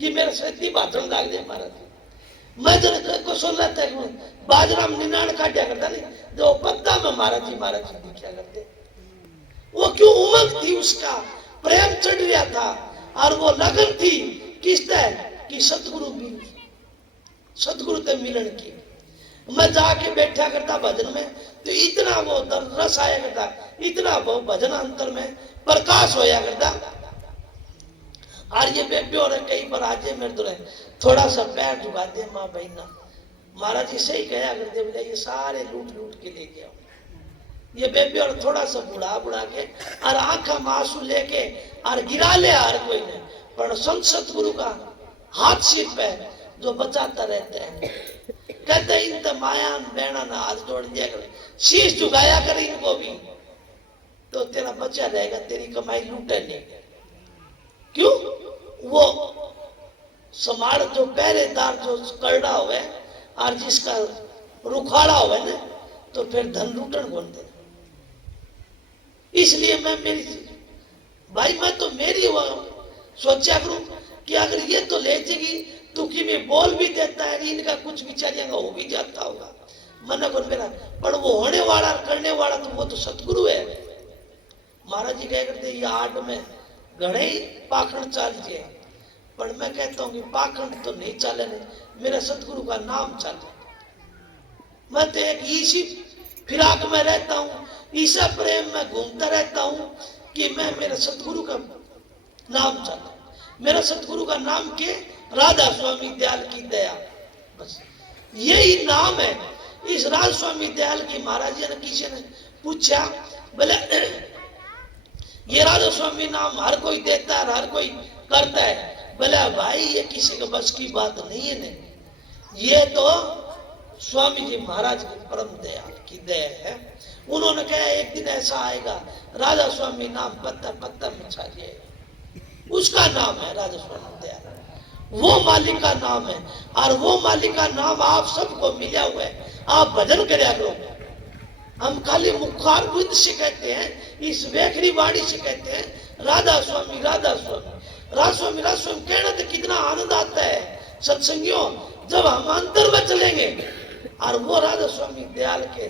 कि मेरे सती भाषण लाग दे महाराज। मैं जरा को सुन रहा था बाजरा में निनाण काटा करता नहीं, जो पत्ता में महाराज जी दिखा करते। वो क्यों उमंग थी, उसका प्रेम चढ़ रहा था, और वो लगन थी किस तरह कि सतगुरु ते मिलन की। मैं जाके बैठा करता भजन में, तो इतना वो रस आया करता, इतना वो भजन अंतर में प्रकाश होया करता। और ये बेबी और कई बार आज मेरे तो थोड़ा सा पैर झुका दे माँ बहना, महाराज जी सही कहा करते बोले ये सारे लूट लूट के ले गया। ये बेबी और थोड़ा सा बुढ़ा के और आंखा में आंसू लेके और गिरा ले हर कोई ने, पर संत सतगुरु का हाथ सिर पे जो बचाता रहते हैं, कहते हैं इन माया बहना ना हाथ जोड़ दिया करे, शीश झुकाया करे इनको भी, तो तेरा बचा रहेगा, तेरी कमाई लूटे नहीं। क्यों? वो समाड़ जो पहरेदार जो करड़ा हुए और जिसका रुखाड़ा हुए ना, तो फिर धन लूटन कौन दे। इसलिए मैं मेरी भाई मैं तो मेरी सोचा करूं कि अगर ये तो ले जाएगी तो कि मैं बोल भी देता है, इनका कुछ बिचारियों का हो भी जाता होगा मन को मेरा, पर वो होने वाला करने वाला तो वो तो सतगुरु है। महाराज जी कह करते ये आठ में घड़े ही पाखंड चाल है, पर मैं कहता हूँ कि पाखंड तो नहीं चाले, मेरा सतगुरु का नाम चाले। मैं तो एक इसी फिराक में रहता हूँ, ईसा प्रेम में घूमता रहता हूँ कि मैं मेरे सतगुरु का नाम चाहता हूँ। मेरा सतगुरु का नाम के राधा स्वामी दयाल की दया, बस यही नाम है। इस राधा स्वामी दयाल की महाराज जी ने किसी ने पूछा, बोले ये राधा स्वामी नाम हर कोई देता है, हर कोई करता है। बोले भाई ये किसी के बस की बात नहीं है, नहीं ये तो स्वामी जी महाराज की परम दयाल की दया है। उन्होंने कहा एक दिन ऐसा आएगा राधा स्वामी नाम पत्ता पत्ता में छा जाएगा, उसका नाम है राधा स्वामी दयाल, वो मालिक का नाम है। और वो मालिक का नाम आप सबको मिला हुआ है, आप भजन करया करो। हम खाली मुखार बुद्ध से कहते हैं, इस वेखरी वाणी से कहते हैं राधा स्वामी राधा स्वामी राधा स्वामी राधा स्वामी, कहने तो कितना आनंद आता है सत्संगियों जब हम अंतर में चलेंगे और वो राधा स्वामी दयाल के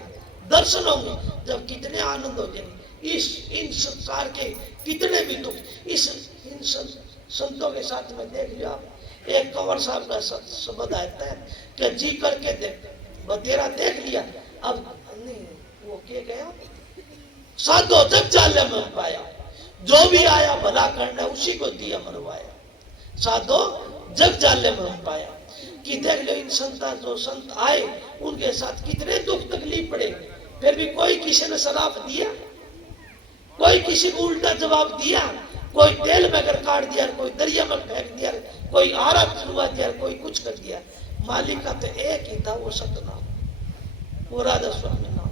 दर्शन होंगे, जब कितने आनंद हो जाएंगे। इस इन संसार के कितने भी दुख इस इन संतों के साथ में देख लियो आप। एक कंवर साहब का शब्द आता है कि जी करके देख, तेरा देख लिया अब नहीं, वो क्या गया साधो जग जाले में पाया, जो भी आया भला करना उसी को दिया मरवाया, साधो जग जाले में पाया। कि देख लो इन संता जो संत आए उनके साथ कितने दुख तकलीफ पड़े, फिर भी कोई किसी ने शराब दिया, कोई किसी को उल्टा जवाब दिया, कोई तेल में अगर काट दिया, कोई दरिया में फेंक दिया, कोई आरा छुड़वा दिया, कोई कुछ कर दिया। मालिक का तो एक ही था, वो सतनाम, वो राधा स्वामी नाम।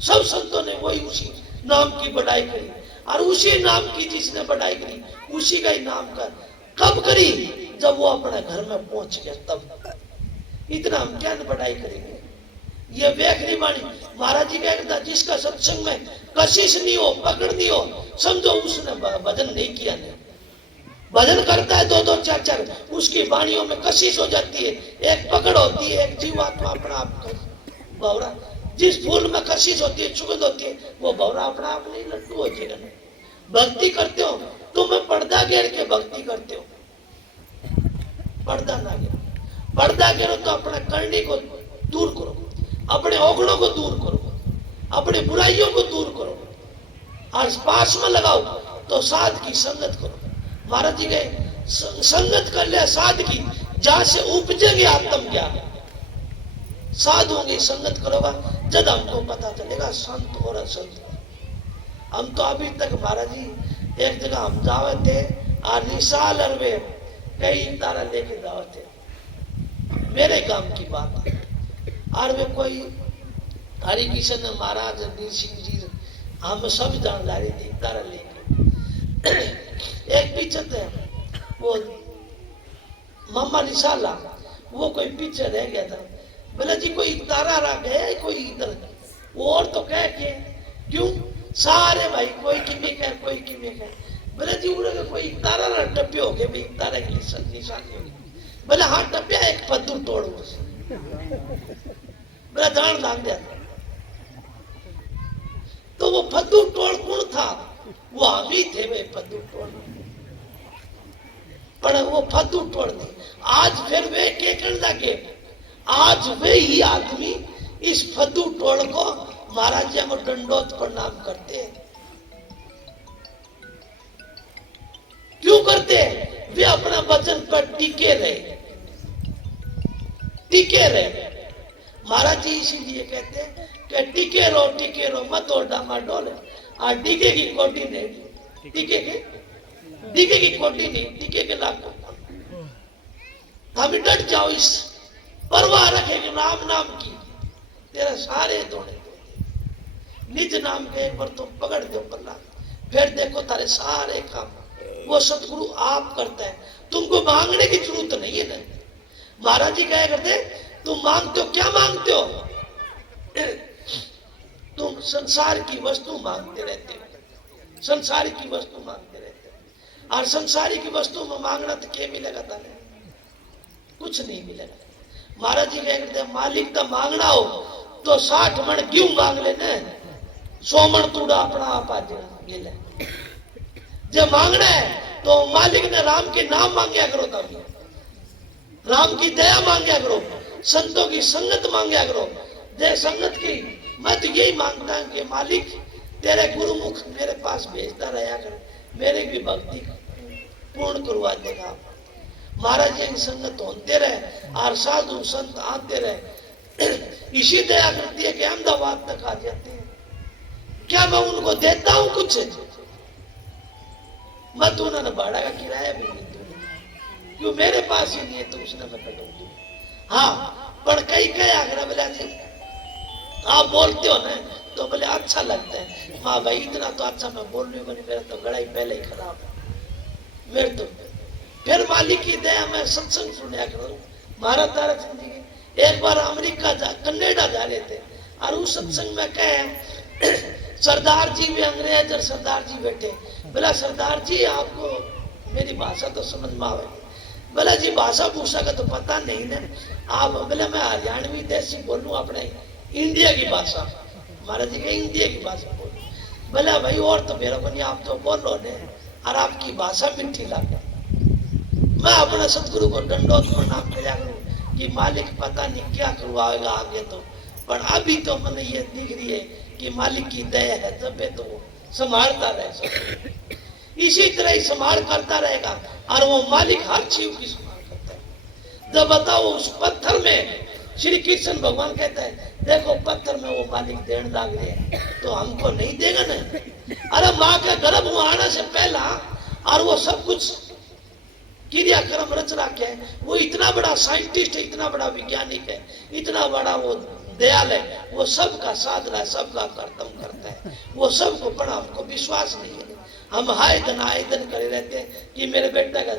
सब संतों ने वही उसी नाम की बढ़ाई करी, और उसी नाम की जिसने बढ़ाई करी उसी का ही नाम का कब करी, जब वो अपने घर में पहुंच गया तब। इतना हम क्या बढ़ाई करेंगे। ये वेखरी वाणी महाराज जी कहता जिसका सत्संग में कशिश नहीं हो, पकड़ नहीं हो, समझो उसने भजन नहीं किया। नहीं भजन करता है दो दो चार चार, उसकी वाणियों में कशिश हो जाती है, एक पकड़ होती है, एक जीवात्मा अपना आप भवरा। जिस फूल में कशिश होती है, सुगंध होती है, वो भवरा अपना आप नहीं लट्टू हो जाएगा। भक्ति करते हो तुम्हें पर्दा घेर के भक्ति करते हो, पर्दा ना घेरो, पर्दा घेरो तो अपने करनी को दूर करो, अपने औगणों को दूर करो, अपने बुराइयों को दूर करो, और पास में लगाओ तो साध की संगत करो। महाराज जी गए संगत कर ले साध की, जहां से उपजेंगे आत्म ज्ञान। साधुओं की संगत करोगा जब हमको पता चलेगा संत और असंत। हम तो अभी तक महाराज जी एक जगह हम जावे थे और निशाल अरवे कई तारा लेके जावे थे, मेरे काम की बात है। और वे कोई हरि किशन महाराज नीर सिंह जी हम सब जान ला रही थी तारा लेके। एक पीछे थे वो मामा निशाला, वो कोई पीछे रह गया था। बोला जी कोई तारा रह गया कोई इधर, और तो कह के क्यों सारे भाई कोई किमे कह कोई किमे कह। बोला जी उड़े कोई तारा रह टप्पे हो गए भाई, तारा की निशानी हो गई। बोला हाँ टप्पिया एक पद्दू तोड़, बोला जान लाग गया। तो वो फद्दू टोड़ कौन था? वो हम ही थे वे फद्दू टोड़, पर वो फद्दू टोड़ नहीं। आज फिर वे के करना के, आज वे ही आदमी इस फद्दू टोड़ को महाराज जी को दंडोत प्रणाम करते हैं। क्यों करते हैं? वे अपना वचन पर टिके रहे, टिके रहे। महाराज जी इसीलिए कहते हैं कि टिके रहो मत और डामा डोले। और टिके की कोटी नहीं, टिके की कोटी नहीं, टिके के लाखों। हम डट जाओ, इस परवाह रखेंगे राम नाम की, तेरा सारे दौड़े। निज नाम के एक बार तुम पकड़ दो प्रहलाद, फिर देखो तारे सारे काम वो सतगुरु आप करता है, तुमको मांगने की जरूरत नहीं है ना। महाराज जी क्या करते, तुम मांगते हो, क्या मांगते हो, तुम संसार की वस्तु मांगते रहते हो, संसारी की वस्तु मांगते रहते हो, और संसारी की वस्तु में मांगना तो क्या मिलेगा तारे, कुछ नहीं मिलेगा। महाराज जी क्या करते, मालिक तो मांगना हो तो 60 मन गेहूं मांग लेना, 100 मन तूड़ा अपना आप आ जाएगा। जब मांगना है तो मालिक ने राम के नाम मांगया करो, तब राम की दया मांगया करो, संतों की संगत मांगया करो। दे संगत की मैं तो यही मांगता हूं कि मालिक तेरे गुरुमुख मेरे पास भेजता रहा कर, मेरे की भक्ति पूर्ण करवा देगा। महाराज जी की संगत होते रहे और साधु संत आते रहे, इसी दया करती है कि अहमदाबाद तक आ जाते हैं। क्या मैं उनको देता हूं कुछ, मैं तो उन्होंने भाड़ा का किराया भी नहीं दूंगा, क्यों मेरे पास ही नहीं है तो उसने मैं कटू दू। हाँ पर कई आगरा बोला जी आप बोलते हो ना तो बोले अच्छा लगता है, हाँ भाई इतना तो अच्छा मैं बोल रही हूँ, मेरा तो गला ही पहले ही खराब है मेरे तो। फिर मालिक की दया मैं सत्संग सुनया करूं। महाराज तारा सिंह जी एक बार अमेरिका कनाडा जा रहे थे और उस सत्संग में कहे सरदार जी भी अंग्रेज और सरदार जी बैठे, बोला सरदार जी आपको मेरी भाषा तो समझ में आवे, बोला जी भाषा भूषा का तो पता नहीं ना आप, बोले मैं हरियाणवी देसी बोलूं अपने इंडिया की भाषा। महाराज जी के इंडिया की भाषा बोलूं, बोला भाई और तो मेरा को नहीं, आप तो बोलो ने और आपकी भाषा मीठी लगे। मैं अपने सतगुरु को दंडोत प्रणाम किया करूं कि मालिक पता नहीं क्या करवाएगा आगे तो, पर अभी तो मैंने ये दिख रही है कि मालिक की दया है, तब तो वो संभालता रहे, इसी तरह ही संभाल करता रहेगा और वो मालिक हर चीज की संभाल करता है। जब बताओ उस पत्थर में श्री कृष्ण भगवान कहता है देखो पत्थर में वो मालिक देने लग रहे हैं तो हमको नहीं देगा ना। अरे माँ के गर्भ में आने से पहला और वो सब कुछ क्रियाक्रम रच रखे है, वो इतना बड़ा साइंटिस्ट है, इतना बड़ा वैज्ञानिक है, इतना बड़ा वो दयाल है, वो सबका साधना सबका कर्तव्य करता है, वो सबको बड़ा हमको विश्वास नहीं है। हम हाय धन करे रहते हैं कि मेरे बेटा का